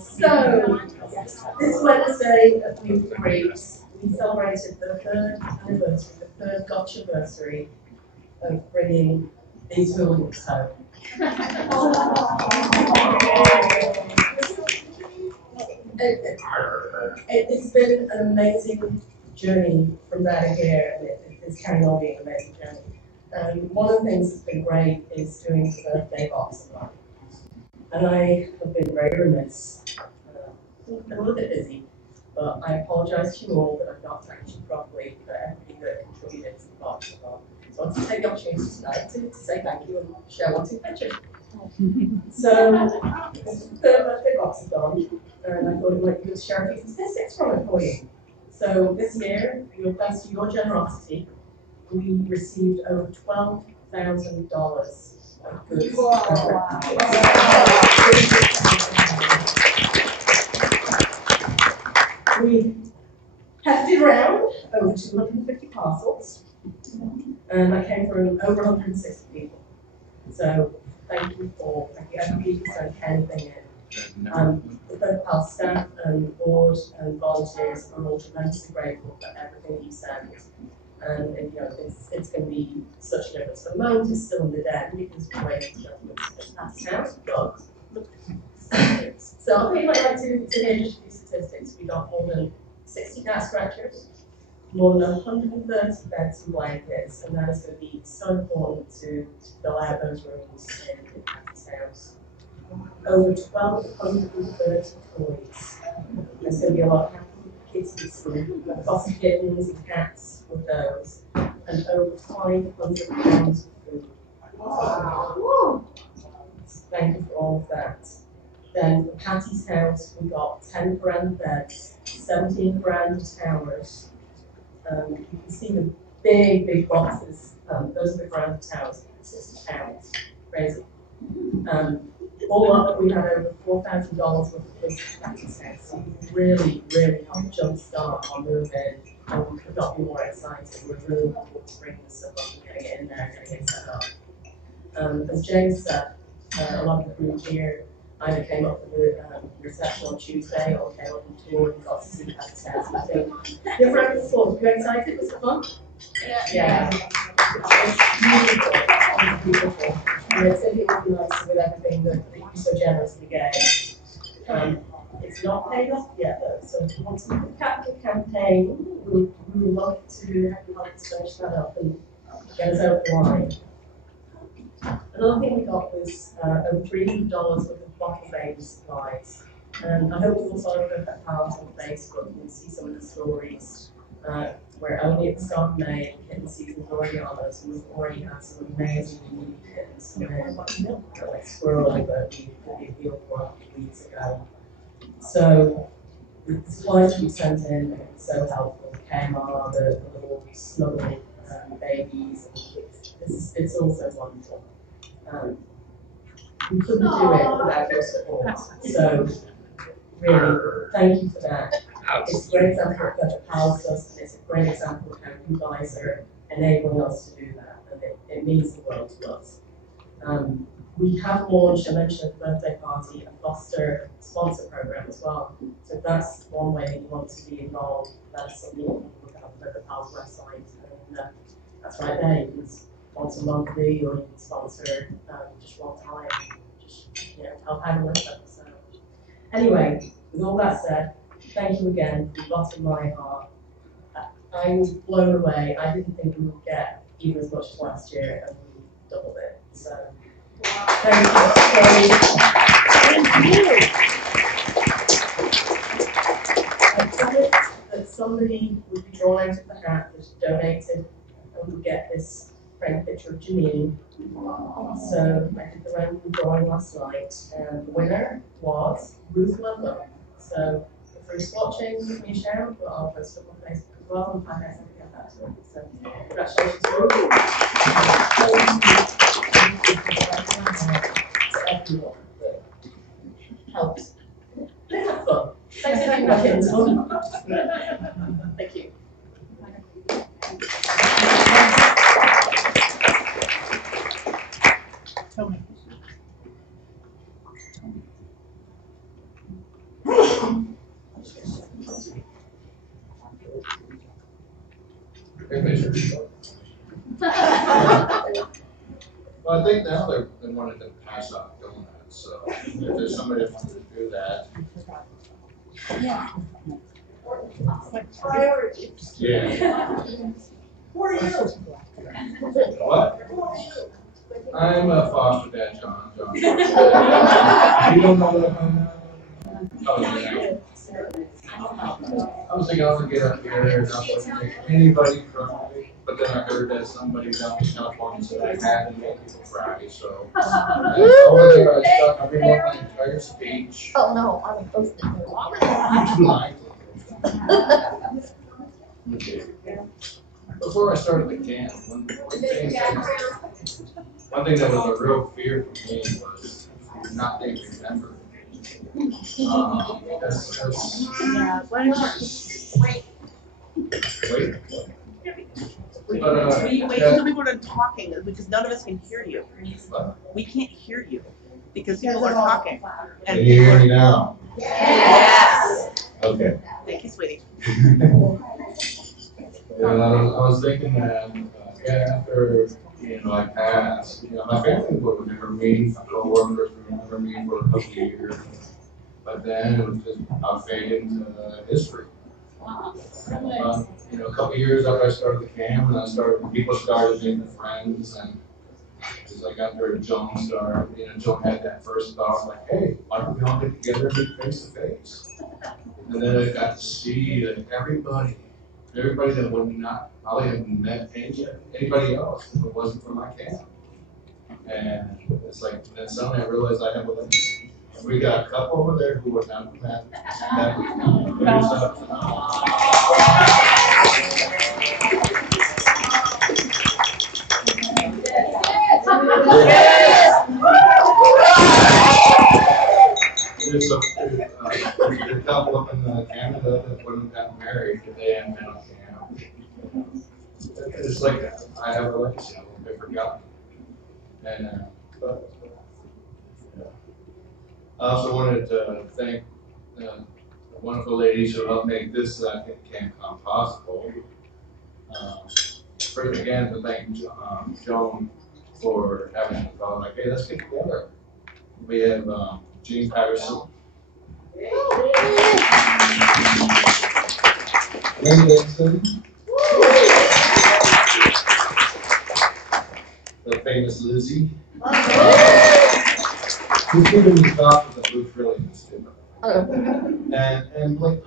So, this Wednesday at New Creeks, we celebrated the 3rd anniversary, the 3rd Gotcha-versary of bringing these hooligans home. It's been an amazing journey from there to here, and it's carrying on being an amazing journey. One of the things that's been great is doing the birthday box run. And I have been very remiss. I've been a little bit busy, but I apologise to you all that I've not thanked you properly for everybody that contributed to the box run. So I want to take the opportunity tonight to say thank you and share 1 or 2 pictures. So, the birthday box is gone, and I thought it might be good to share a few statistics from it for you. So this year, thanks to your generosity, we received over $12,000 of goods. We hefted around over 250 parcels, and that came from over 160 people. So thank you everybody who sent anything in. The Perfect Pals staff and board and volunteers are all tremendously grateful for everything you send. And it's going to be such a difference. For the moment, it's still in the den because we're waiting for government to pass it out. But so I think I'd like to hear just a few statistics. We got more than 60 cat scratchers, more than 130 beds and blankets, and that is going to be so important to fill out those rooms in Patty's house. Over 1,230 toys. There's going to be a lot of happy kitties, foster kittens and cats with those, and over 500 pounds of food. Wow. Thank you for all of that. Then for Patty's house, we got 10 grand beds, 17 grand towers. You can see the big boxes. Those are the grand towers, £60. Crazy. All up, we had over $4,000 worth of goods for Patty's house. So really helped jumpstart our move in, and we could not be more excited. We're really looking forward to bringing this stuff up and getting it in there, getting it set up. As James said, a lot of the crew here either came up for the reception on Tuesday or came up on tour and got to see Patty's house. I think different thoughts. Were you excited? Was it fun? Yeah. It's beautiful. And it's going to be organised with everything that you so generously gave. It's not paid off yet though, so if you want to look at the capital campaign, we would love to help us finish that up and get us over the line. Another thing we got was over $300 worth of bottle baby supplies. And I hope you will follow Perfect Pals on Facebook and see some of the stories. We're only at the start of May, kitten season's already on us, and we've already had some amazing new kittens. Like squirrel that we appealed for a few weeks ago. So the supplies we sent in have been so helpful. KMR, the little snuggle babies, and it's also wonderful. We couldn't do it without your support. So really, thank you for that. It's a great example of the Pals does, and it's a great example of how you guys are enabling us to do that, and it means the world to us. We have launched, I mentioned at the birthday party, a foster sponsor program as well. So if that's one way that you want to be involved, that's something you can look up at the Pals website. And that's right there. You can sponsor monthly, or you can sponsor just one time, just help out a little bit. So anyway, with all that said, thank you again from the bottom of my heart. I was blown away. I didn't think we would get even as much as last year, and we doubled it. So thank you. I promised that somebody would be drawn out of the hat that donated and would get this framed picture of Janine. So I did the random drawing last night, and the winner was Ruth Lover. So if Ruth's watching, give me a shout, but I'll post it on Facebook as well, and find out how to get that to her. So congratulations to Ruth. Everyone that helps. Let's have fun. Thanks for being back in. Thank you. Tony. Well, I think now they wanted to pass out donuts, so if there's somebody that wanted to do that. Yeah. Priorities. Yeah. Who are you? What? I'm a foster dad, John. You don't know that I'm oh, yeah. I was thinking I was gonna get up here and not take anybody cry, but then I heard that somebody down in California said I had to make people cry, so. Over there, I rewrote my entire speech. Oh, no, I was supposed to Okay. Before I started the camp, one thing that was a real fear for me was not being remembered. Yeah, why don't you Wait. Wait until people are talking, because none of us can hear you. What? We can't hear you because people are talking. Can you hear me now? Yes. Okay. Thank you, sweetie. Yeah, I was thinking that after I passed, my family would remember me, my coworkers would remember me for a couple of years, but then it was just I faded into history. A couple of years after I started the camp, and people started being friends, and just like after Joan started, Joan had that first thought, like, hey, why don't we all get together and meet face to face? And then I got to see that everybody that would not probably have met anybody else if it wasn't for my camp. And it's like, then suddenly I realized I have a legacy. And we got a couple over there who were not met that week. There's a couple up in Canada that wouldn't have gotten married if they hadn't been on camp. It's like I have a legacy. I won't be forgotten. And I also wanted to thank the wonderful ladies who helped make this camp possible. First, again, to thank Joan for having the thought, like, hey, let's get together. We have Jean Patterson, Lynn Dixon, the famous Lizzie. Who's giving me thoughts that Bruce really needs to. And Blake.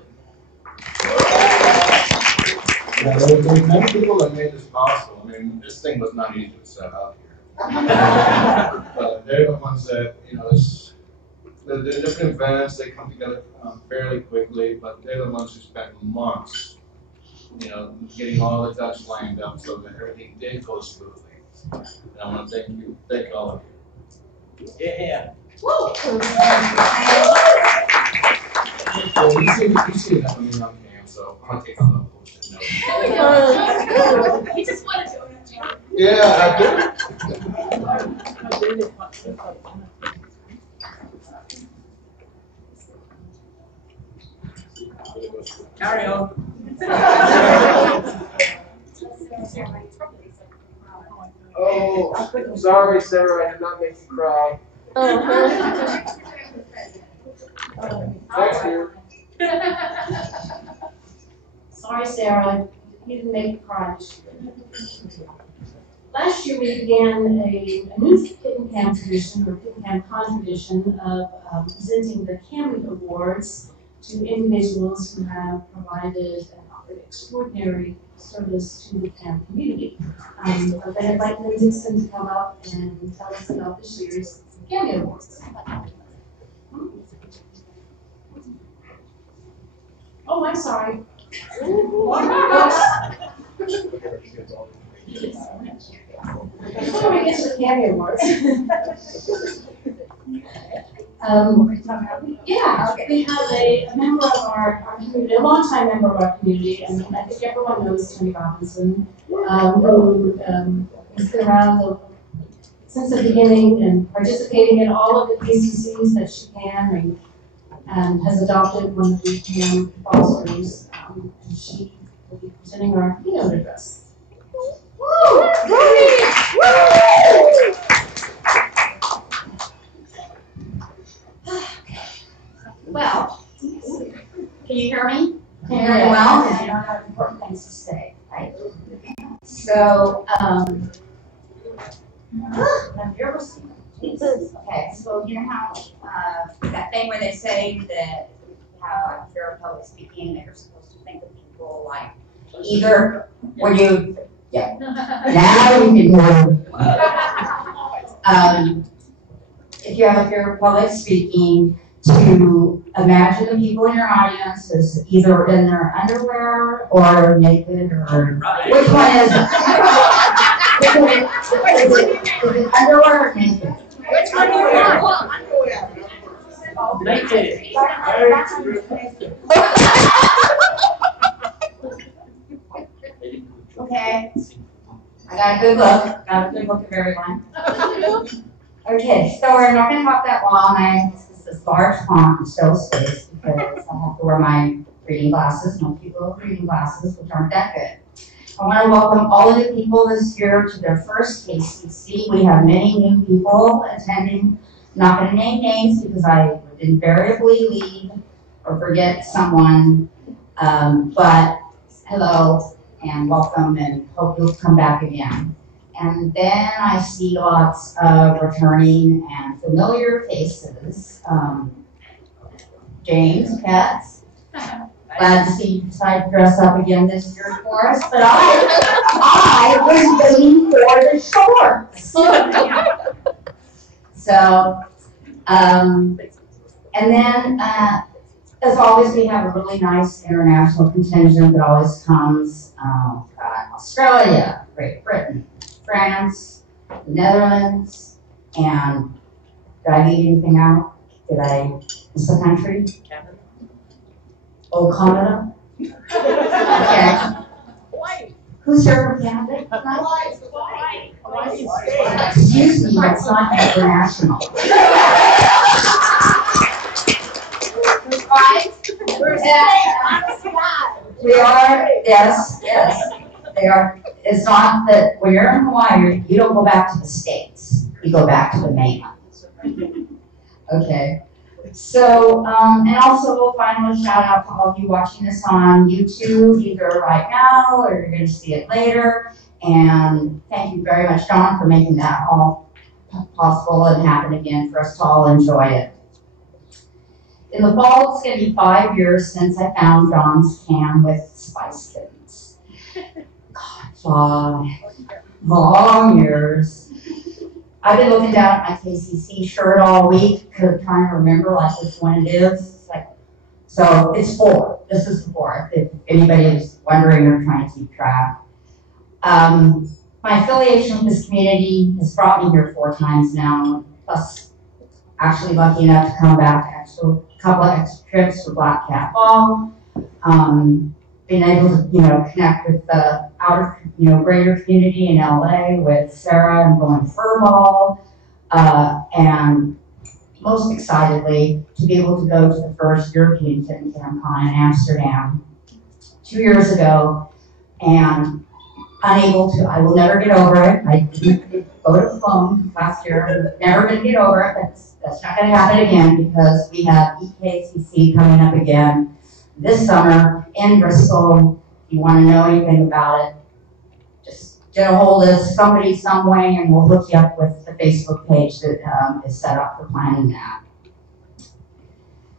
Yeah, there's many people that made this possible. I mean, this thing was not easy to set up here. But they're the ones that, the different events, they come together fairly quickly, but they're the ones who spent months, getting all the ducks lined up so that everything did go smoothly. And I want to thank all of you. Yeah. Woo! Well, you see enough of me on cam, so I'm gonna take on the bullshit note. You just want to do it. Yeah, I do. Carry on. Oh, I'm sorry, Sarah, I did not make you cry. Next year. Sorry, Sarah, you didn't make me cry this year. Last year, we began a new Kitten Cam tradition, or Kitten Cam Con tradition, of presenting the Camry Awards to individuals who have provided an extraordinary service to the CAM community. But I'd like Lynn Dixon to come up and tell us about this year's Camry Awards. Oh, I'm sorry. Before we get to the Camry Awards. Yeah, we have a member of our community, a longtime member of our community, and I think everyone knows Tony Robinson, who has been around since the beginning and participating in all of the KCCs that she can, and has adopted one of the CAM fosters, and she will be presenting our keynote address. Woo! Well, can you hear me? Can you hear me well? Because you don't have important things to say, right? So, have you ever seen Jesus? Okay, so you know how that thing where they say that how fear of public speaking, that you're supposed to think of people like either when you, yeah, now you can know. If you have a fear of public speaking, to imagine the people in your audience as either in their underwear or naked, or which one is it? Is it underwear or naked? Which one do you want? Naked. Okay. I got a good look. Got a good look of everyone. Okay, so we're not going to talk that long. This large font and still space because I have to wear my reading glasses. Most people have reading glasses, which aren't that good. I want to welcome all of the people this year to their first KCC. We have many new people attending. I'm not going to name names because I would invariably leave or forget someone. But hello and welcome, and hope you'll come back again. And then I see lots of returning and familiar faces. James, Katz, glad to see you decide to dress up again this year for us. But I was waiting for the shorts. So, and then as always, we have a really nice international contingent that always comes. Australia, Great Britain, France, the Netherlands, and did I leave anything out? Did I miss a country? Canada. Oh, Canada? Okay. Who's here from Canada? Excuse me, that's not international. Right? We are, yes. They are. It's not that when you're in Hawaii, you don't go back to the States. You go back to the mainland. Okay. So, and also finally shout out to all of you watching this on YouTube, either right now or you're going to see it later. And thank you very much, John, for making that all possible and happen again for us to all enjoy it. In the fall, it's going to be 5 years since I found John's cam with Spice Kittens. God, 5 long years. I've been looking down at my KCC shirt all week, trying to remember like which one it is. So it's 4. This is the 4th, if anybody is wondering or trying to keep track. My affiliation with this community has brought me here 4 times now. plus actually lucky enough to come back a couple of extra trips for Black Cat Ball. Being able to, connect with the outer, greater community in LA with Sarah and going fur ball, and most excitedly, to be able to go to the first European Kitten Cam Con in Amsterdam 2 years ago, and unable to, I will never get over it. I didn't go to the phone last year. I'm never going to get over it. That's not going to happen again because we have KCC coming up again this summer in Bristol. If you want to know anything about it, just get a hold of somebody some way and we'll hook you up with the Facebook page that is set up for planning that.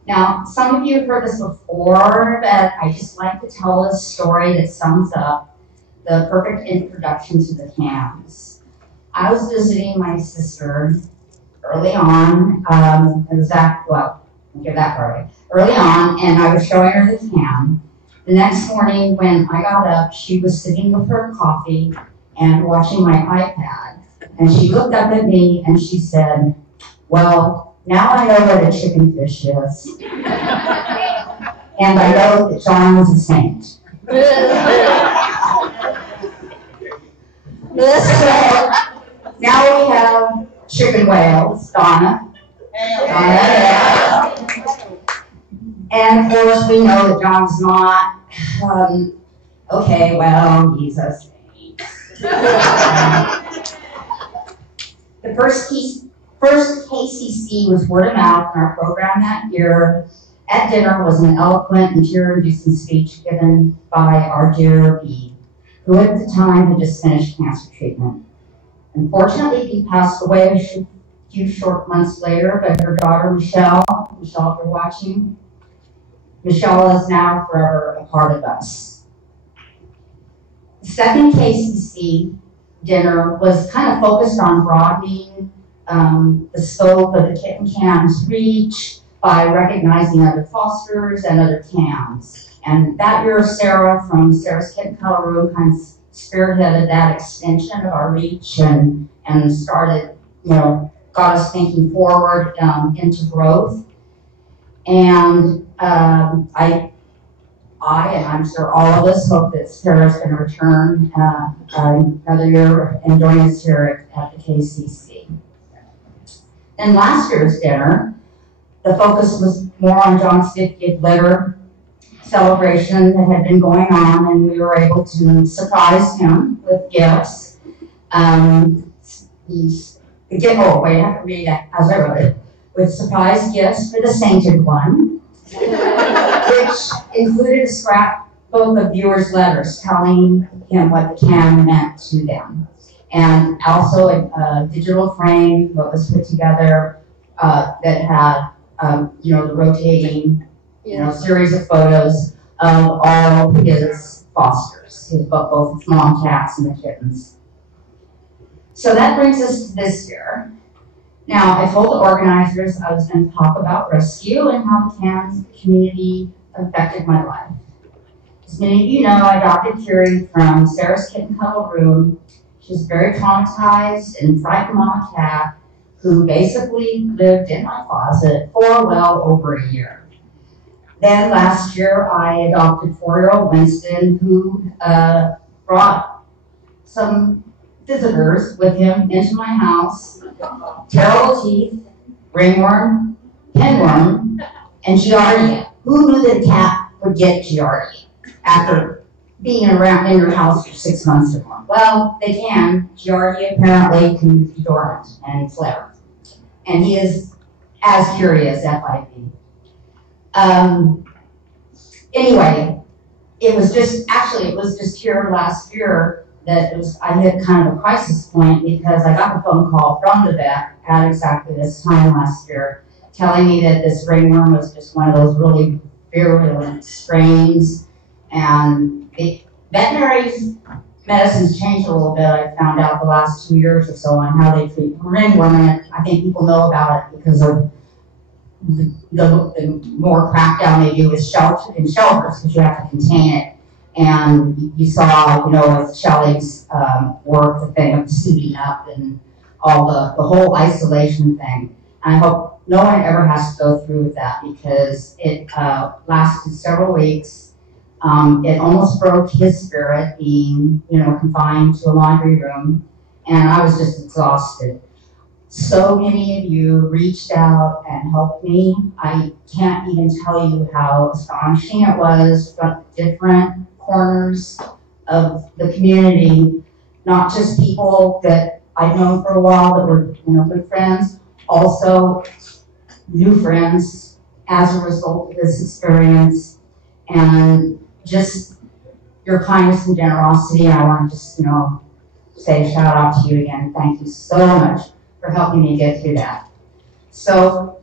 Now, some of you have heard this before, but I just like to tell a story that sums up the perfect introduction to the cams. I was visiting my sister early on. Early on, and I was showing her the cam. The next morning when I got up, she was sitting with her coffee and watching my iPad. And she looked up at me and she said, "Well, now I know what a chicken fish is." And I know that John was a saint. So now we have chicken whales, Donna. And of course we know that John's not, okay, well, he's a saint. The first KCC was word of mouth, and our program that year at dinner was an eloquent and tear-inducing speech given by our dear Bee, who at the time had just finished cancer treatment. Unfortunately, he passed away a few short months later, but her daughter Michelle, if you're watching, Michelle is now forever a part of us. The second KCC dinner was kind of focused on broadening the scope of the Kitten Cam's reach by recognizing other fosters and other cams. And that year, Sarah from Sarah's Kitten Cuddle Room kind of spearheaded that extension of our reach and started, got us thinking forward into growth. And I and I'm sure all of us hope that Sarah's going to return another year and join us here at the KCC. In last year's dinner, the focus was more on John's 50th litter celebration that had been going on, and we were able to surprise him with gifts. I have to read it as I wrote it. With surprise gifts for the sainted one, which included a scrapbook of viewers' letters telling him what the cam meant to them. And also a digital frame that was put together that had, the rotating, series of photos of all his fosters, both his mom cats and the kittens. So that brings us to this year. Now, I told the organizers I was going to talk about rescue and how the CAMS community affected my life. As many of you know, I adopted Curie from Sarah's Kitten Cuddle Room. She was very traumatized and frightened mama cat who basically lived in my closet for well over a year. Then last year, I adopted 4-year-old Winston, who brought some visitors with him into my house. Terrible teeth, ringworm, pinworm, and Giardia. Who knew that a cat would get Giardia after being around in your house for 6 months or more? Well, they can. Giardia apparently can be dormant and flare. And he is as curious as FIB. Anyway, it was just here last year that I hit kind of a crisis point because I got a phone call from the vet at exactly this time last year telling me that this ringworm was just one of those really virulent strains. And the veterinary medicine's changed a little bit. I found out the last 2 years or so on how they treat ringworm, and I think people know about it because of the more crackdown they do with in shelters because you have to contain it. And you saw, with Shelley's work, the thing of suiting up and all the whole isolation thing. And I hope no one ever has to go through with that because it lasted several weeks. It almost broke his spirit being, confined to a laundry room, and I was just exhausted. So many of you reached out and helped me. I can't even tell you how astonishing it was from different corners of the community, not just people that I've known for a while that were, good friends, also new friends as a result of this experience, and just your kindness and generosity. I want to just, say a shout out to you again. Thank you so much for helping me get through that. So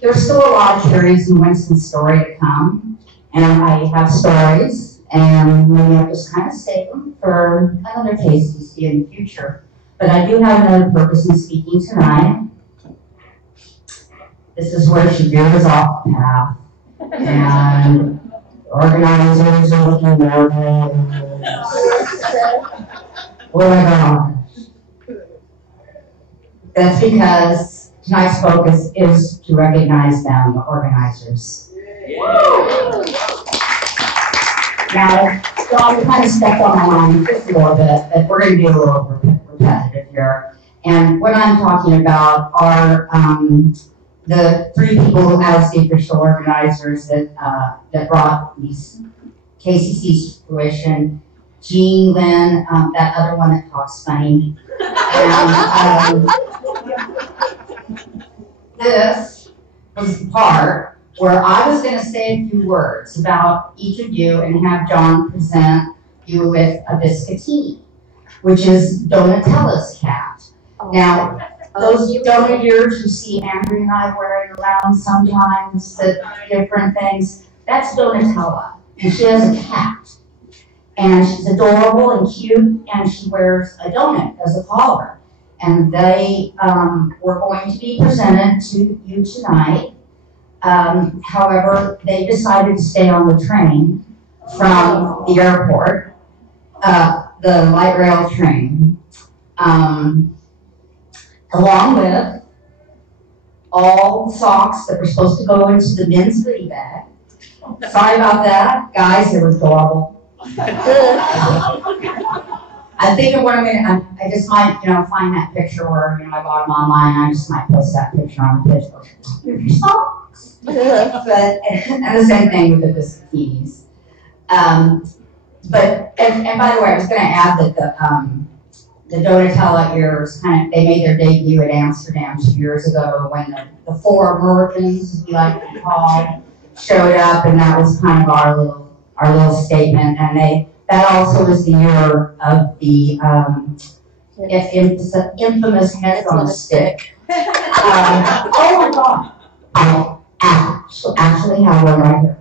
there's still a lot of Carrie's and Winston's story to come, and I have stories, and maybe I'll just kind of save them for another KCC in the future. But I do have another purpose in speaking tonight. This is where she veers off the path, and organizers are looking nervous. Oh my gosh. That's because tonight's focus is to recognize them, the organizers. Now, John kind of stepped on my line just a little bit, but we're going to be a little repetitive here. And what I'm talking about are the three people as the official organizers that brought these KCCs to fruition. Jean, Lynn, that other one that talks funny. And this was the part where I was going to say a few words about each of you and have John present you with a biscottini, which is Donatella's cat. Now, those donut ears you see Andrew and I wearing around sometimes, the different things, that's Donatella. And she has a cat. And she's adorable and cute, and she wears a donut as a collar. And they were going to be presented to you tonight. However, they decided to stay on the train from the airport, the light rail train, along with all socks that were supposed to go into the men's goodie bag. Sorry about that. Guys, it was adorable. I'm thinking what I'm gonna, I just might, find that picture where, I bought them online. I just might post that picture on the page. Here's your socks. And the same thing with the bikinis. But by the way, I was gonna add that the Donatella ears they made their debut at Amsterdam 2 years ago when the four Americans, as we like to be called, showed up, and that was kind of our little statement. And that also was the year of the infamous heads on a stick. Oh my God! I actually have one right here.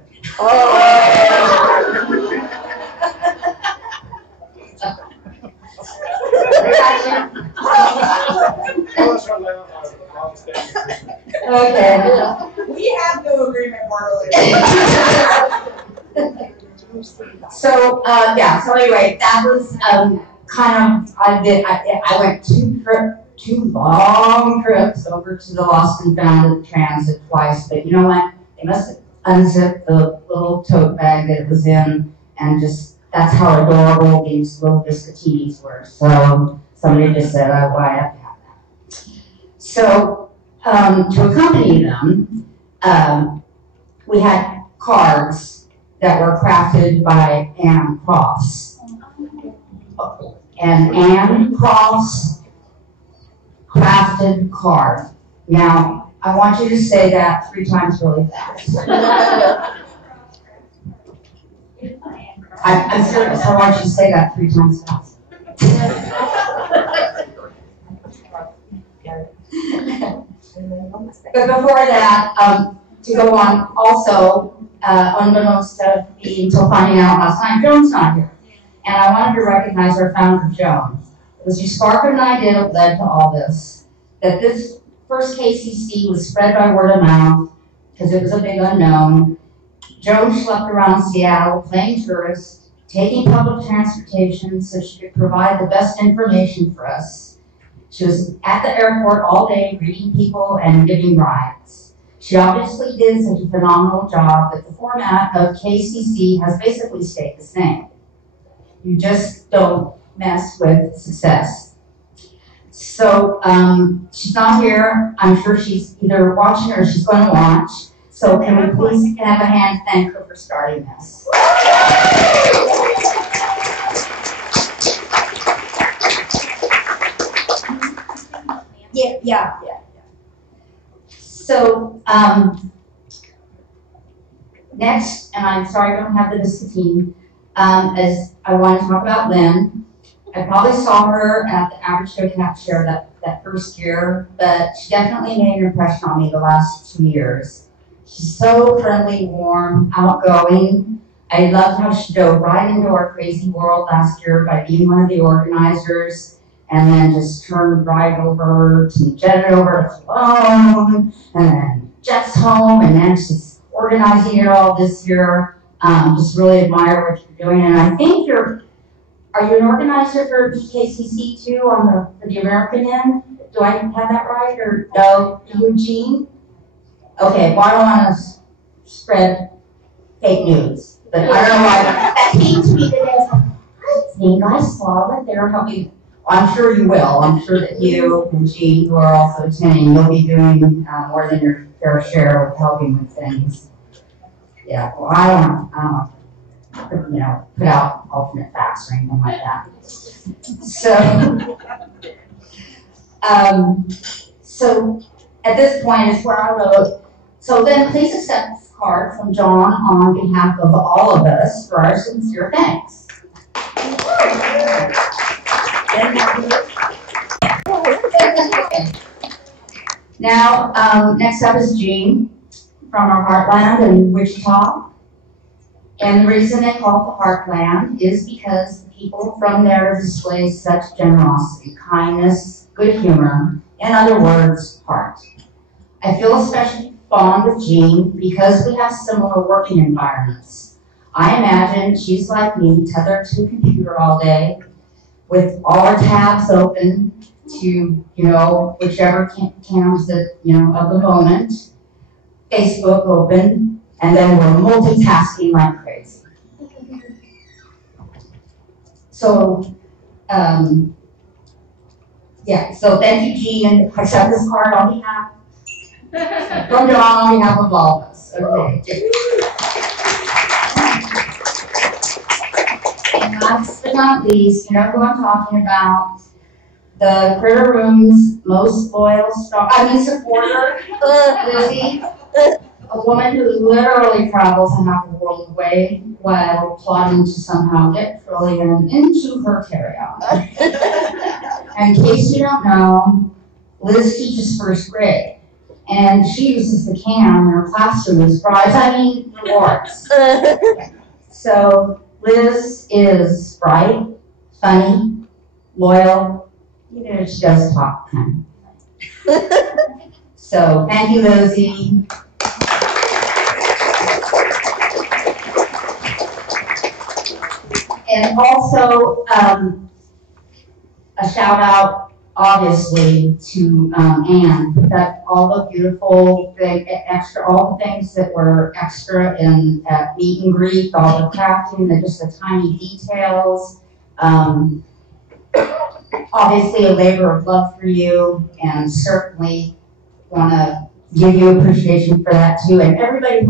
Okay. We have no agreement, Marley. So anyway, that was I went two long trips over to the Lost and Found Transit twice, but you know what? They must have unzipped the little tote bag that it was in, and just, that's how adorable these little biscottinis were. So somebody just said, oh, well, I have to have that. So to accompany them, we had cards that were crafted by Anne Crofts. And Anne Crofts crafted card. Now, I want you to say that 3 times really fast. I'm serious. I want you to say that 3 times fast. But before that, to go on, also, unbeknownst to me until finding out last night, Joan's not here. And I wanted to recognize our founder, Joan. It was just Sparker and I did that led to all this. That this first KCC was spread by word of mouth because it was a big unknown. Joan schlepped around Seattle playing tourist, taking public transportation so she could provide the best information for us. She was at the airport all day reading people and giving rides. She obviously did such a phenomenal job that the format of KCC has basically stayed the same. You just don't mess with success. So she's not here. I'm sure she's either watching or she's going to watch. So can we please have a hand thank her for starting this? Yeah. So next, and I'm sorry I don't have the Vista team, as I want to talk about Lynn. I probably saw her at the Average Joe Cat Share that first year, but she definitely made an impression on me the last 2 years. She's so friendly, warm, outgoing. I loved how she dove right into our crazy world last year by being one of the organizers, and then just turned right over to jetted over to Cologne, and then jets home, and then she's organizing it all this year. Just really admire what you're doing, and I think are you an organizer for KCC too for the American end? Do I have that right, or no? Eugene? Okay, well I don't want to spread fake news, but I don't know why that came to me today. I think I saw that they're helping. I'm sure you will. I'm sure that you and Jean, who are also attending, you'll be doing more than your fair share of helping with things. Yeah, well, I don't want to, put out alternate facts or anything like that. So at this point is where I wrote, so then please accept this card from John on behalf of all of us for our sincere thanks. Now, next up is Jean from our Heartland in Wichita. And the reason they call it the Heartland is because the people from there display such generosity, kindness, good humor, in other words, heart. I feel especially fond of Jean because we have similar working environments. I imagine she's like me, tethered to a computer all day, with all our tabs open to, whichever cams that, of the moment, Facebook open, and then we're multitasking like crazy. So, so thank you, Jean, and I accept this card on behalf from John on behalf of all of us. Okay. And last but not least, who I'm talking about, the Critter Room's most loyal supporter, Lizzie, a woman who literally travels half the world away while plotting to somehow get Trillian into her carry-on. And in case you don't know, Liz teaches first grade, and she uses the cam in her classroom as rewards. So Liz is bright, funny, loyal, even if she does talk kind of. So thank you, Lizzie. And also a shout out, obviously, to Anne. That all the beautiful all the things that were extra in meet and greet, all the crafting, just the tiny details. Obviously, a labor of love for you, and certainly want to give you appreciation for that too. And everybody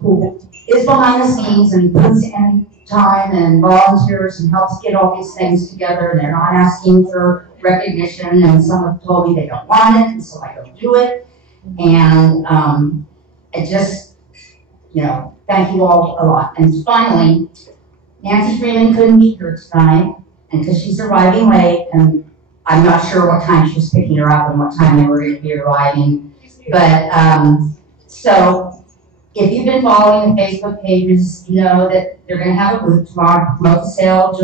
who is behind the scenes and puts in time and volunteers and helps get all these things together, and they're not asking for recognition, and some have told me they don't want it, and so I don't do it. And I just, thank you all a lot. And finally, Nancy Freeman couldn't be here tonight, and because she's arriving late, and I'm not sure what time she was picking her up and what time they were going to be arriving, but so if you've been following the Facebook pages, you know that they're going to have a booth tomorrow to promote the sale of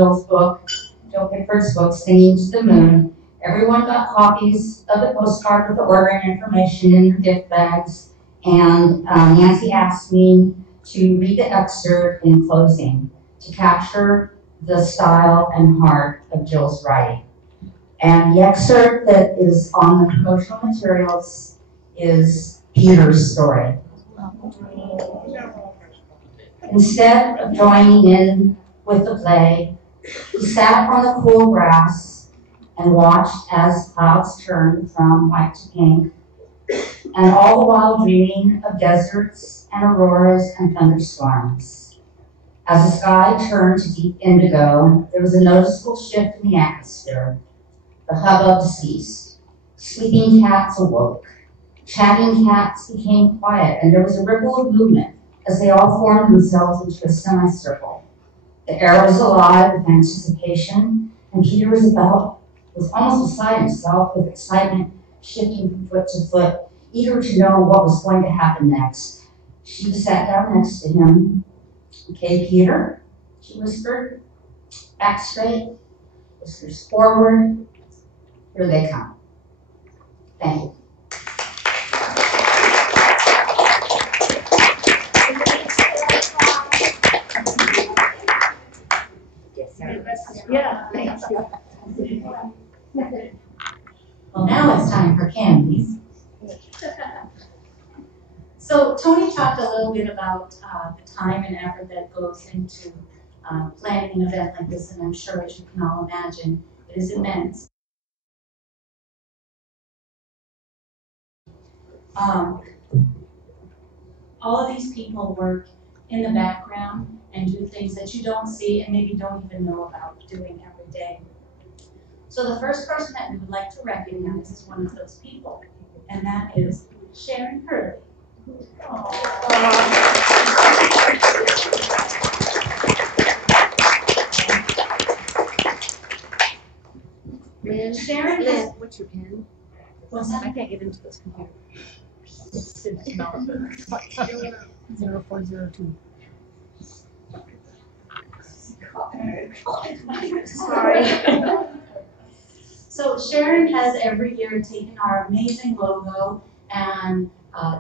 Jill Pickford's book, Singing to the Moon. Everyone got copies of the postcard with the ordering information in their gift bags, and Nancy asked me to read the excerpt in closing to capture the style and heart of Jill's writing. And the excerpt that is on the promotional materials is Peter's story. Instead of joining in with the play, he sat on the cool grass and watched as clouds turned from white to pink, and all the while dreaming of deserts and auroras and thunderstorms. As the sky turned to deep indigo, there was a noticeable shift in the atmosphere. The hubbub ceased. Sleeping cats awoke. Chatting cats became quiet, and there was a ripple of movement as they all formed themselves into a semicircle. The air was alive with anticipation, and Peter was almost beside himself with excitement, shifting from foot to foot, eager to know what was going to happen next. She sat down next to him. "Okay, Peter," she whispered. "Back straight, whiskers forward. Here they come." Thank you. Yeah, thank you. Well, now it's time for candies. So Tony talked a little bit about the time and effort that goes into planning an event like this, and I'm sure, as you can all imagine, it is immense. All of these people work in the background and do things that you don't see and maybe don't even know about doing every day. So the first person that we would like to recognize is one of those people, and that is Sharon Hurley. Lynn, Sharon Lynn, is, what's your pin? what's that? I can't get into this computer. 0402. Sorry. So Sharon has every year taken our amazing logo and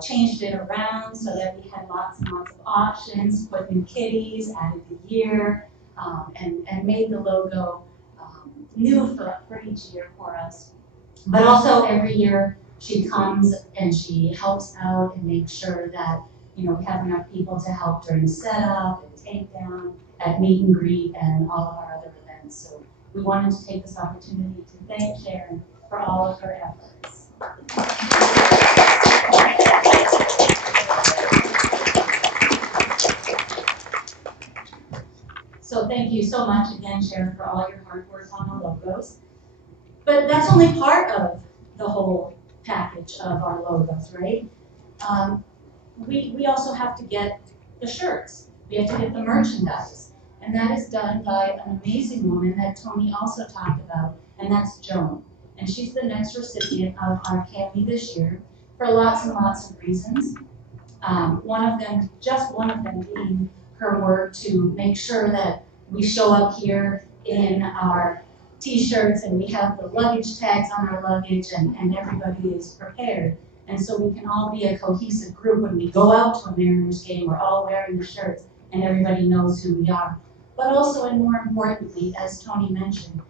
changed it around so that we had lots and lots of options, put new kitties, added the year, and made the logo new for each year for us. But also every year she comes and she helps out and makes sure that, you know, we have enough people to help during setup and takedown, at meet and greet, and all of our other events. So we wanted to take this opportunity to thank Sharon for all of her efforts. So thank you so much again, Sharon, for all your hard work on the logos. But that's only part of the whole package of our logos, right? We also have to get the shirts. We have to get the merchandise. And that is done by an amazing woman that Tony also talked about, and that's Joan. And she's the next recipient of our Academy this year for lots and lots of reasons. One of them being her work to make sure that we show up here in our t-shirts and we have the luggage tags on our luggage and everybody is prepared. And so we can all be a cohesive group when we go out to a Mariners game, we're all wearing the shirts and everybody knows who we are. But also, and more importantly, as Tony mentioned,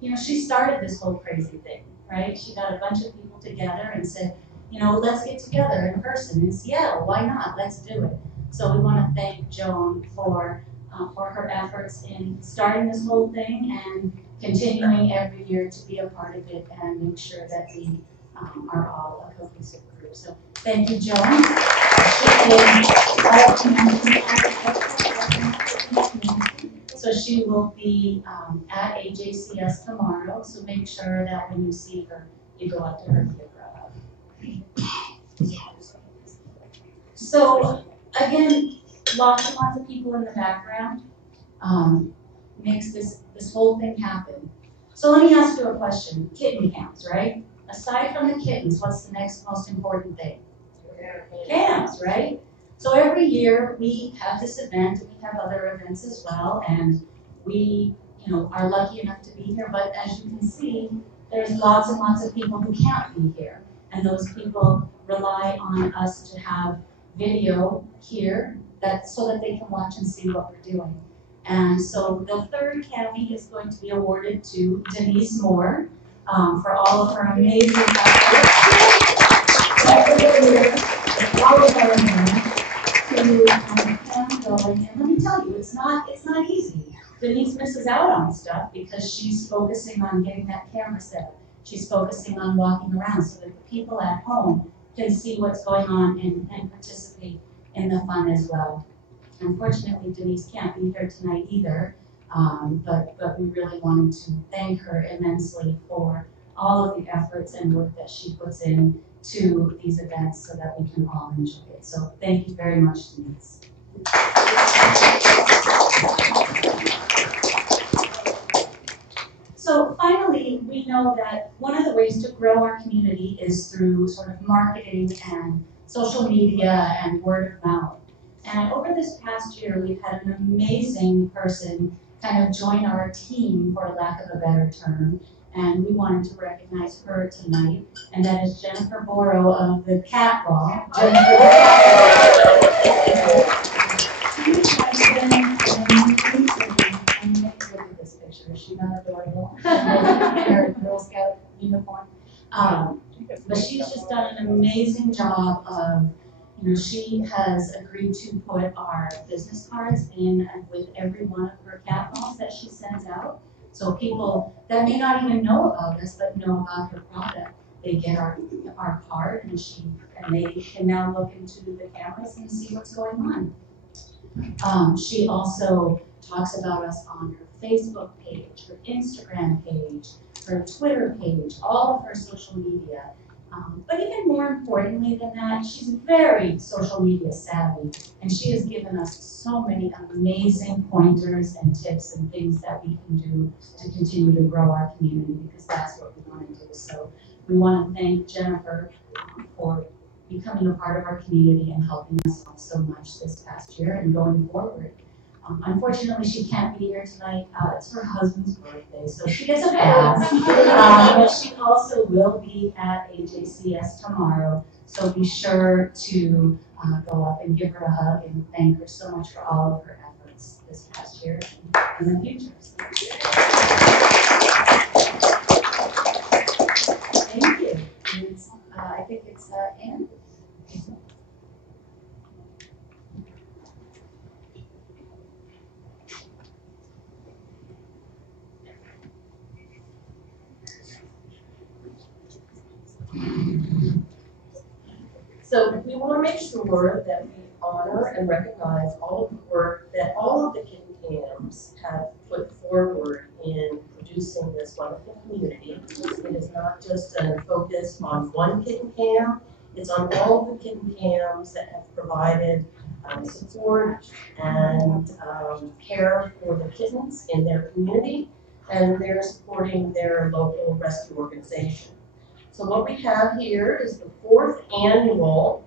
you know, she started this whole crazy thing, right? She got a bunch of people together and said, you know, let's get together in person in Seattle, why not? Let's do it. So we want to thank Joan for her efforts in starting this whole thing and continuing every year to be a part of it and make sure that we are all a cohesive group. So thank you, Joan. So she will be at AJCS tomorrow, so make sure that when you see her, you go up to her and give her a hug. So again, lots and lots of people in the background makes this whole thing happen. So let me ask you a question. Kitten cams, right? Aside from the kittens, what's the next most important thing? Cams, right? So every year we have this event, and we have other events as well, and we, you know, are lucky enough to be here, but as you can see, there's lots and lots of people who can't be here, and those people rely on us to have video here so that they can watch and see what we're doing. And so the third Academy is going to be awarded to Denise Moore, for all of her amazing efforts. All of our to Pam going, and let me tell you, it's not easy. Denise misses out on stuff because she's focusing on getting that camera set up. She's focusing on walking around so that the people at home can see what's going on and participate in the fun as well. Unfortunately, Denise can't be here tonight either, but we really wanted to thank her immensely for all of the efforts and work that she puts in to these events so that we can all enjoy it. So thank you very much, Denise. So finally, we know that one of the ways to grow our community is through sort of marketing and social media and word of mouth. And over this past year, we've had an amazing person kind of join our team, for lack of a better term, and we wanted to recognize her tonight, and that is Jennifer Borrow of the Cat Ball. Look at this picture. Is she not adorable? Her Girl Scout uniform. But she's just done an amazing job of, she has agreed to put our business cards in with every one of her cat balls that she sends out. So people that may not even know about us, but know about her product, they get our card, and they can now look into the cameras and see what's going on. She also talks about us on her Facebook page, her Instagram page, her Twitter page, all of her social media. But even more importantly than that, she's very social media savvy, and she has given us so many amazing pointers and tips and things that we can do to continue to grow our community, because that's what we want to do. So we want to thank Jennifer for becoming a part of our community and helping us out so much this past year and going forward. Unfortunately, she can't be here tonight. It's her husband's birthday, so she gets a pass. But she also will be at AJCS tomorrow, so be sure to go up and give her a hug and thank her so much for all of her efforts this past year and in the future. Thank you. I think it's Anne. So we want to make sure that we honor and recognize all of the work that all of the kitten cams have put forward in producing this wonderful community. It is not just a focus on one kitten cam, it's on all of the kitten cams that have provided support and care for the kittens in their community, and they're supporting their local rescue organization. So what we have here is the 4th annual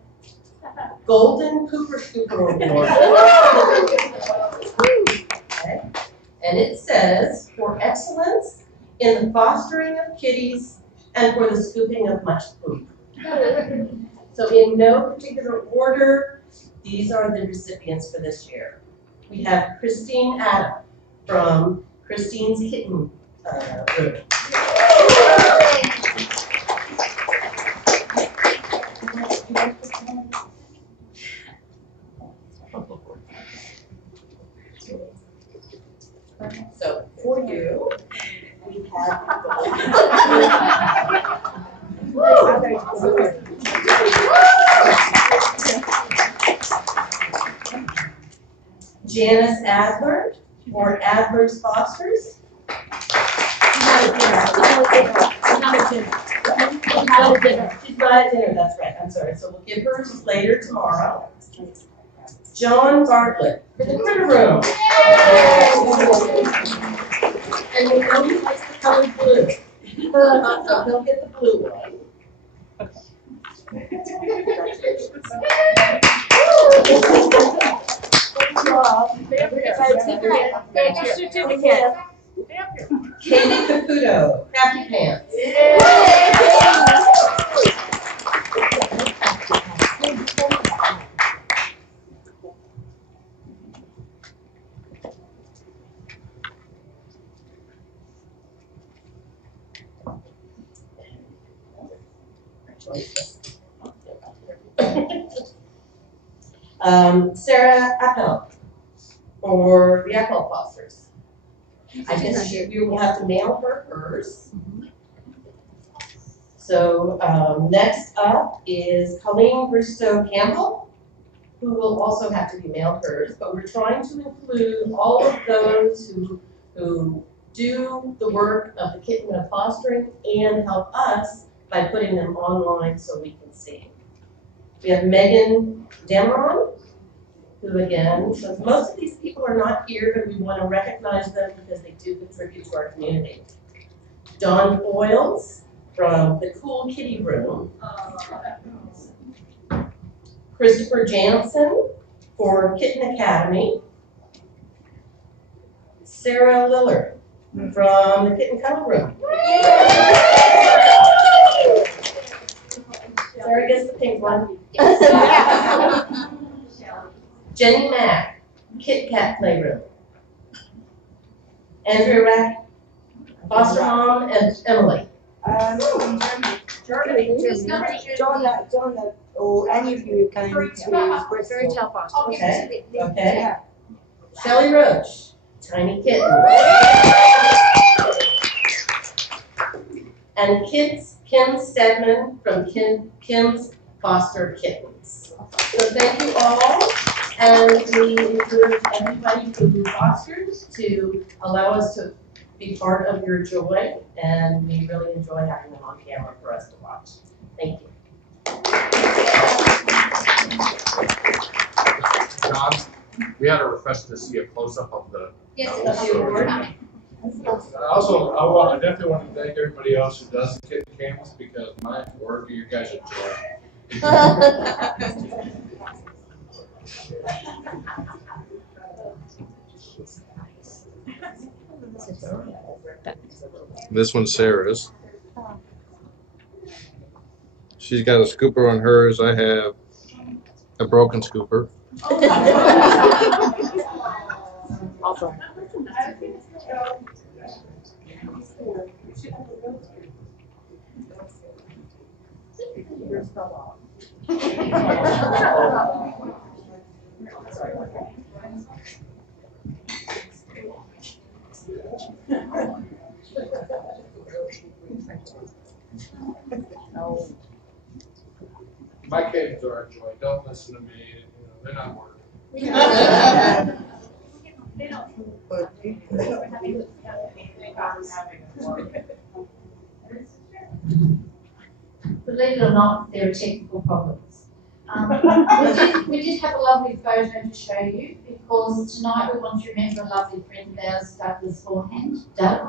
Golden Cooper Scooper Award. Okay. And it says, for excellence in the fostering of kitties and for the scooping of much poop. So in no particular order, these are the recipients for this year. We have Christine Adam from Christine's Kitten Group. So for you, we have Janice Adler for Adler's Fosters. She's not at dinner, that's right, I'm sorry. So we'll give her later tomorrow. John Bartlett for the Critter Room. And we know he likes the color blue. So he'll get the blue one. Certificate. Katie Caputo, Crappy Pants. Sarah Appel for the Appel Fosters. I guess you will have to mail her hers. So next up is Colleen Bristow Campbell, who will also have to be mailed hers, but we're trying to include all of those who do the work of the kitten of fostering and help us by putting them online so we can see. We have Megan Dameron, who again, so most of these people are not here, but we want to recognize them because they do contribute to our community. Dawn Foyles from the Cool Kitty Room. Christopher Jansen for Kitten Academy. Sarah Lillard from the Kitten Cuddle Room. Sarah gets the pink one. Jenny Mack, Kit Kat Playroom. Andrea Rack, foster mom, and Emily. Germany. Donna, or any of you came to Bristol. Okay, okay. Shelley Roach, Tiny Kitten. And Kim Stedman from Kim's Foster Kittens. So thank you all, and we encourage everybody who fosters to allow us to be part of your joy, and we really enjoy having them on camera for us to watch. Thank you. John, we had a request to see a close-up of the. Yes, I definitely want to thank everybody else who does the kitten camps because my work, you guys are This one's Sarah's. She's got a scooper on hers. I have a broken scooper. Awesome. My kids are a joy. Don't listen to me. They're not working. Believe it or not, there are technical problems. We did have a lovely photo to show you because tonight we want to remember a lovely friend of ours, Douglas Forehand, Doug,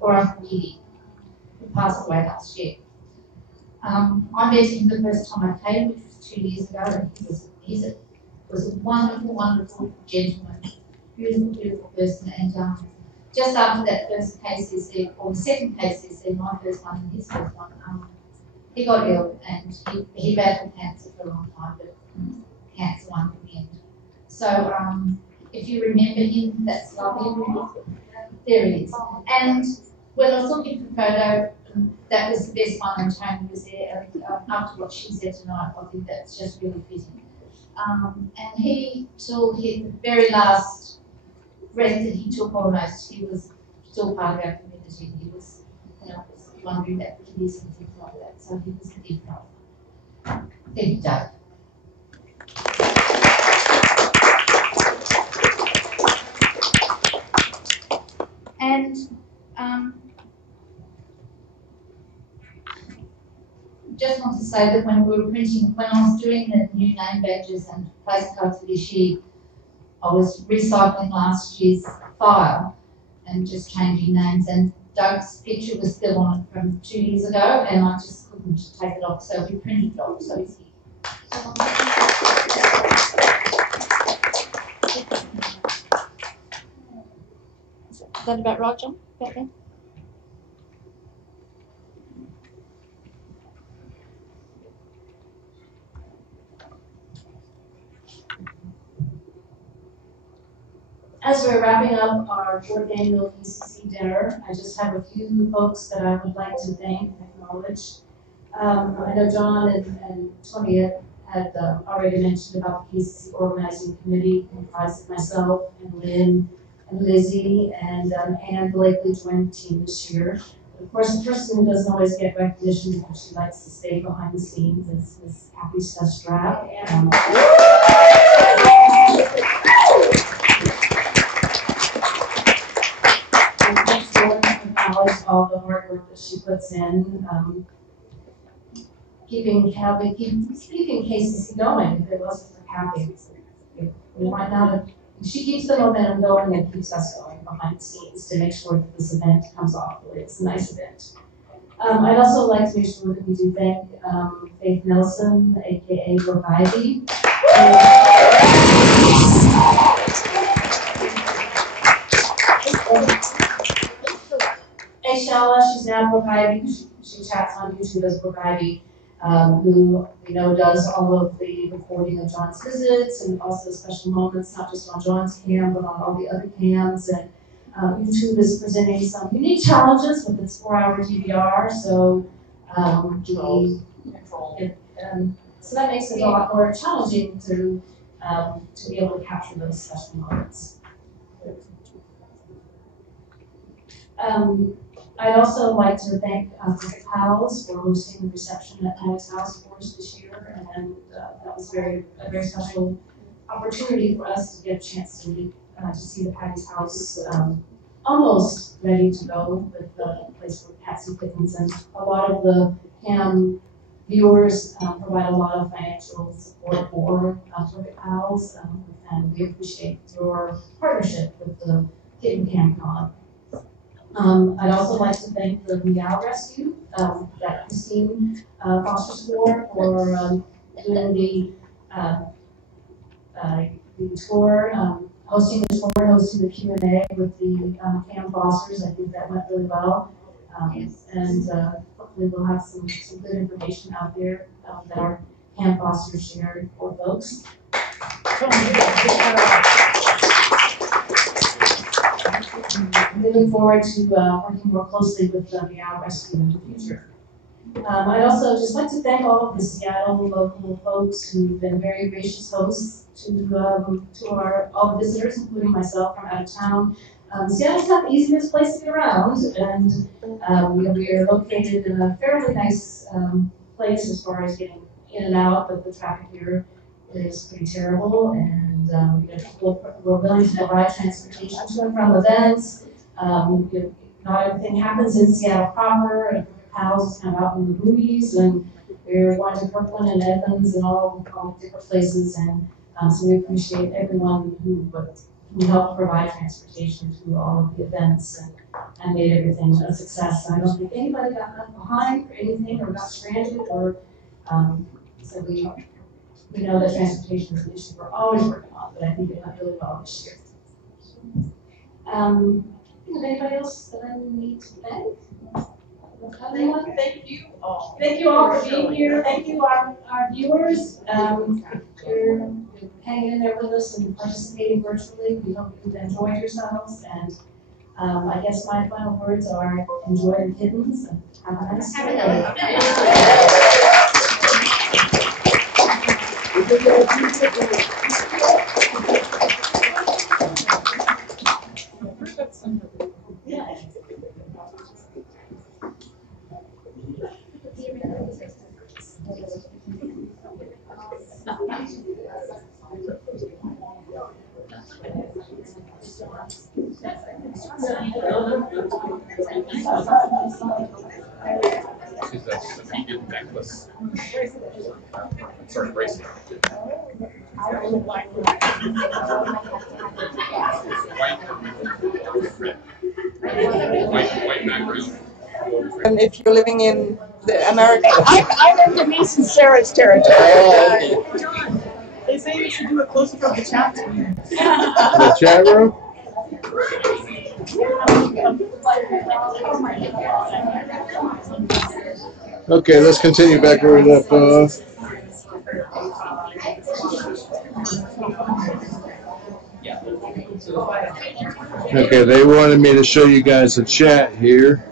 or Uncle Giddy, who passed away last year. I met him the first time I came, which was 2 years ago, and he was a wonderful, wonderful gentleman, beautiful, beautiful person. And just after that first KCC, or the second KCC, my first one and his first one, he got ill and he battled cancer for a long time, but cancer won in the end. So if you remember him, that's lovely. There he is. And when I was looking for the photo, that was the best one, and Tony was there. And after what she said tonight, I think that's just really fitting. And he, till his very last breath that he took almost, he was still part of our community. He was, wondering about the kiddies and things like that. So he was a big help. Thank you, Doug. And just want to say that when we were printing, when I was doing the new name badges and place cards for this year, I was recycling last year's file and just changing names, and Doug's picture was still on it from 2 years ago, and I just couldn't take it off, so we printed it off, so he's here. Is that about right, John? About then? As we're wrapping up our 4th annual KCC dinner, I just have a few folks that I would like to thank and acknowledge. I know John and Tonya had already mentioned about the KCC organizing committee comprised of myself and Lynn and Lizzie and Anne Blakely joined the team this year. Of course, the person who doesn't always get recognition because she likes to stay behind the scenes is Miss Happy Strap. Acknowledge all the hard work that she puts in, keeping KCC going. If it wasn't for Kathy, we might not have. She keeps the momentum going and keeps us going behind the scenes to make sure that this event comes off. It's a nice event. I'd also like to make sure that we do thank Faith Nelson, aka Revivey. Hey Shella, she's now Revivey. She chats on YouTube as Revivey. Who we know does all of the recording of John's visits and also special moments, not just on John's cam, but on all the other cams. And YouTube is presenting some unique challenges with its 4-hour DVR, so so that makes it a lot more challenging to be able to capture those special moments. I'd also like to thank Cricket Pals for hosting the reception at Patty's House for us this year, and that was a very special opportunity for us to get a chance to see the Patty's House almost ready to go with the place for cats and kittens, and a lot of the CAM viewers provide a lot of financial support for Cricket Pals, and we appreciate your partnership with the Kitten Cam Con. I'd also like to thank the Meow Rescue that Christine fosters for doing the tour, hosting the tour, hosting the Q&A with the CAM fosters. I think that went really well, and hopefully we'll have some good information out there that our CAM fosters shared for folks. Moving forward to working more closely with the Meow Rescue in the future. I'd also just like to thank all of the Seattle local folks who've been very gracious hosts to all the visitors, including myself from out of town. Seattle's not the easiest place to get around, and we are located in a fairly nice place as far as getting in and out, but the traffic here is pretty terrible, and we're willing to provide transportation to and from events. Not everything happens in Seattle proper, and Pals is kind of out in the movies, and we're going to Kirkland and Edmonds and all different places, and so we appreciate everyone who helped provide transportation to all of the events and made everything a success. I don't think anybody got left behind or anything or got stranded, or so we know that transportation is an issue we're always working on, but I think it went really well this year. Is there anybody else that I need to thank? Thank you all. Thank you all for being here. Thank you, our viewers. You're hanging in there with us and participating virtually. We hope you've enjoyed yourselves. And I guess my final words are enjoy the kittens and have a nice She's a vegan necklace. Sorry, bracelet. White background. And if you're living in the American, I'm in Denise and Sarah's territory. John, they say you should do a close-up of the chat room. The chat room? Okay, let's continue back where we left off. Okay, they wanted me to show you guys the chat here,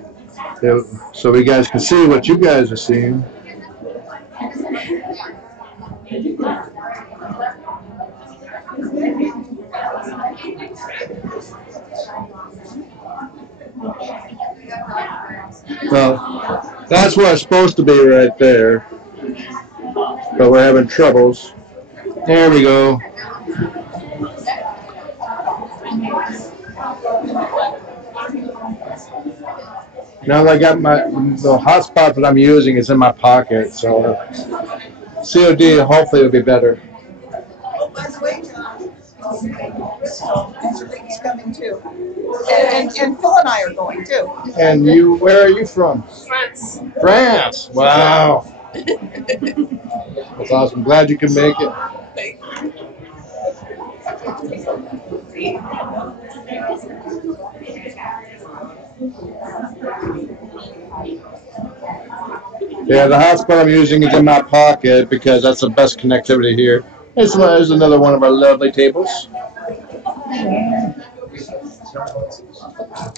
so you guys can see what you guys are seeing. Well, that's where it's supposed to be right there. But we're having troubles. There we go. Now that I got the hotspot that I'm using is in my pocket, so COD hopefully will be better. Oh, by the way, John, Interlink's coming too. And Phil and I are going too. And you, where are you from? France. France. Wow. That's awesome. Glad you could make it. Yeah, the hotspot I'm using is in my pocket because that's the best connectivity here. There's another one of our lovely tables.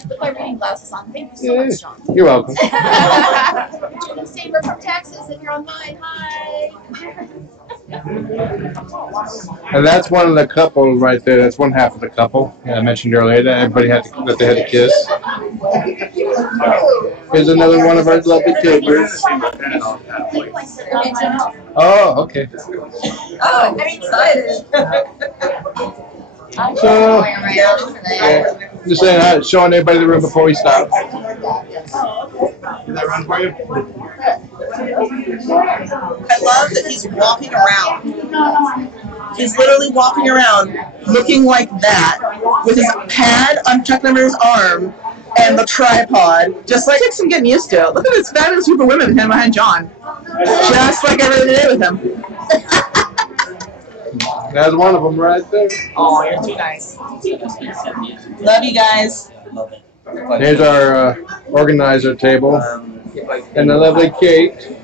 With my reading glasses on. Thank you so much, John. You're welcome. Jim Saber from Texas, and you're online. Hi. And that's one of the couple right there. That's one half of the couple. Yeah, I mentioned earlier that everybody had to, that they had to kiss. Here's another one of our lovely tables. Oh, okay. Oh, I'm excited. So, yeah, just saying hi, showing everybody the room before we stop. Did that run for you? I love that he's walking around. He's literally walking around looking like that with his pad untucked under his arm and the tripod. Just like takes some getting used to. Look at this fabulous group of women him behind John. Just like every day with him. There's one of them right there. Oh, you're too nice. Love you guys. Here's our organizer table and the lovely Kate.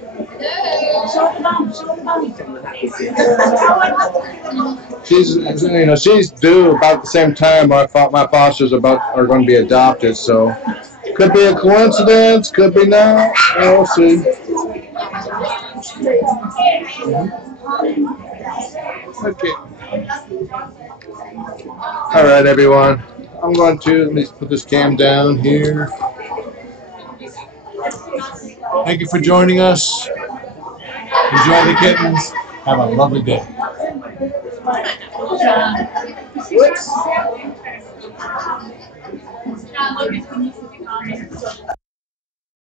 She's due about the same time my fosters are going to be adopted. So could be a coincidence, could be not. We'll see. Okay. All right, everyone. I'm going to let me put this cam down here. Thank you for joining us. Enjoy the kittens. Have a lovely day. Whoops.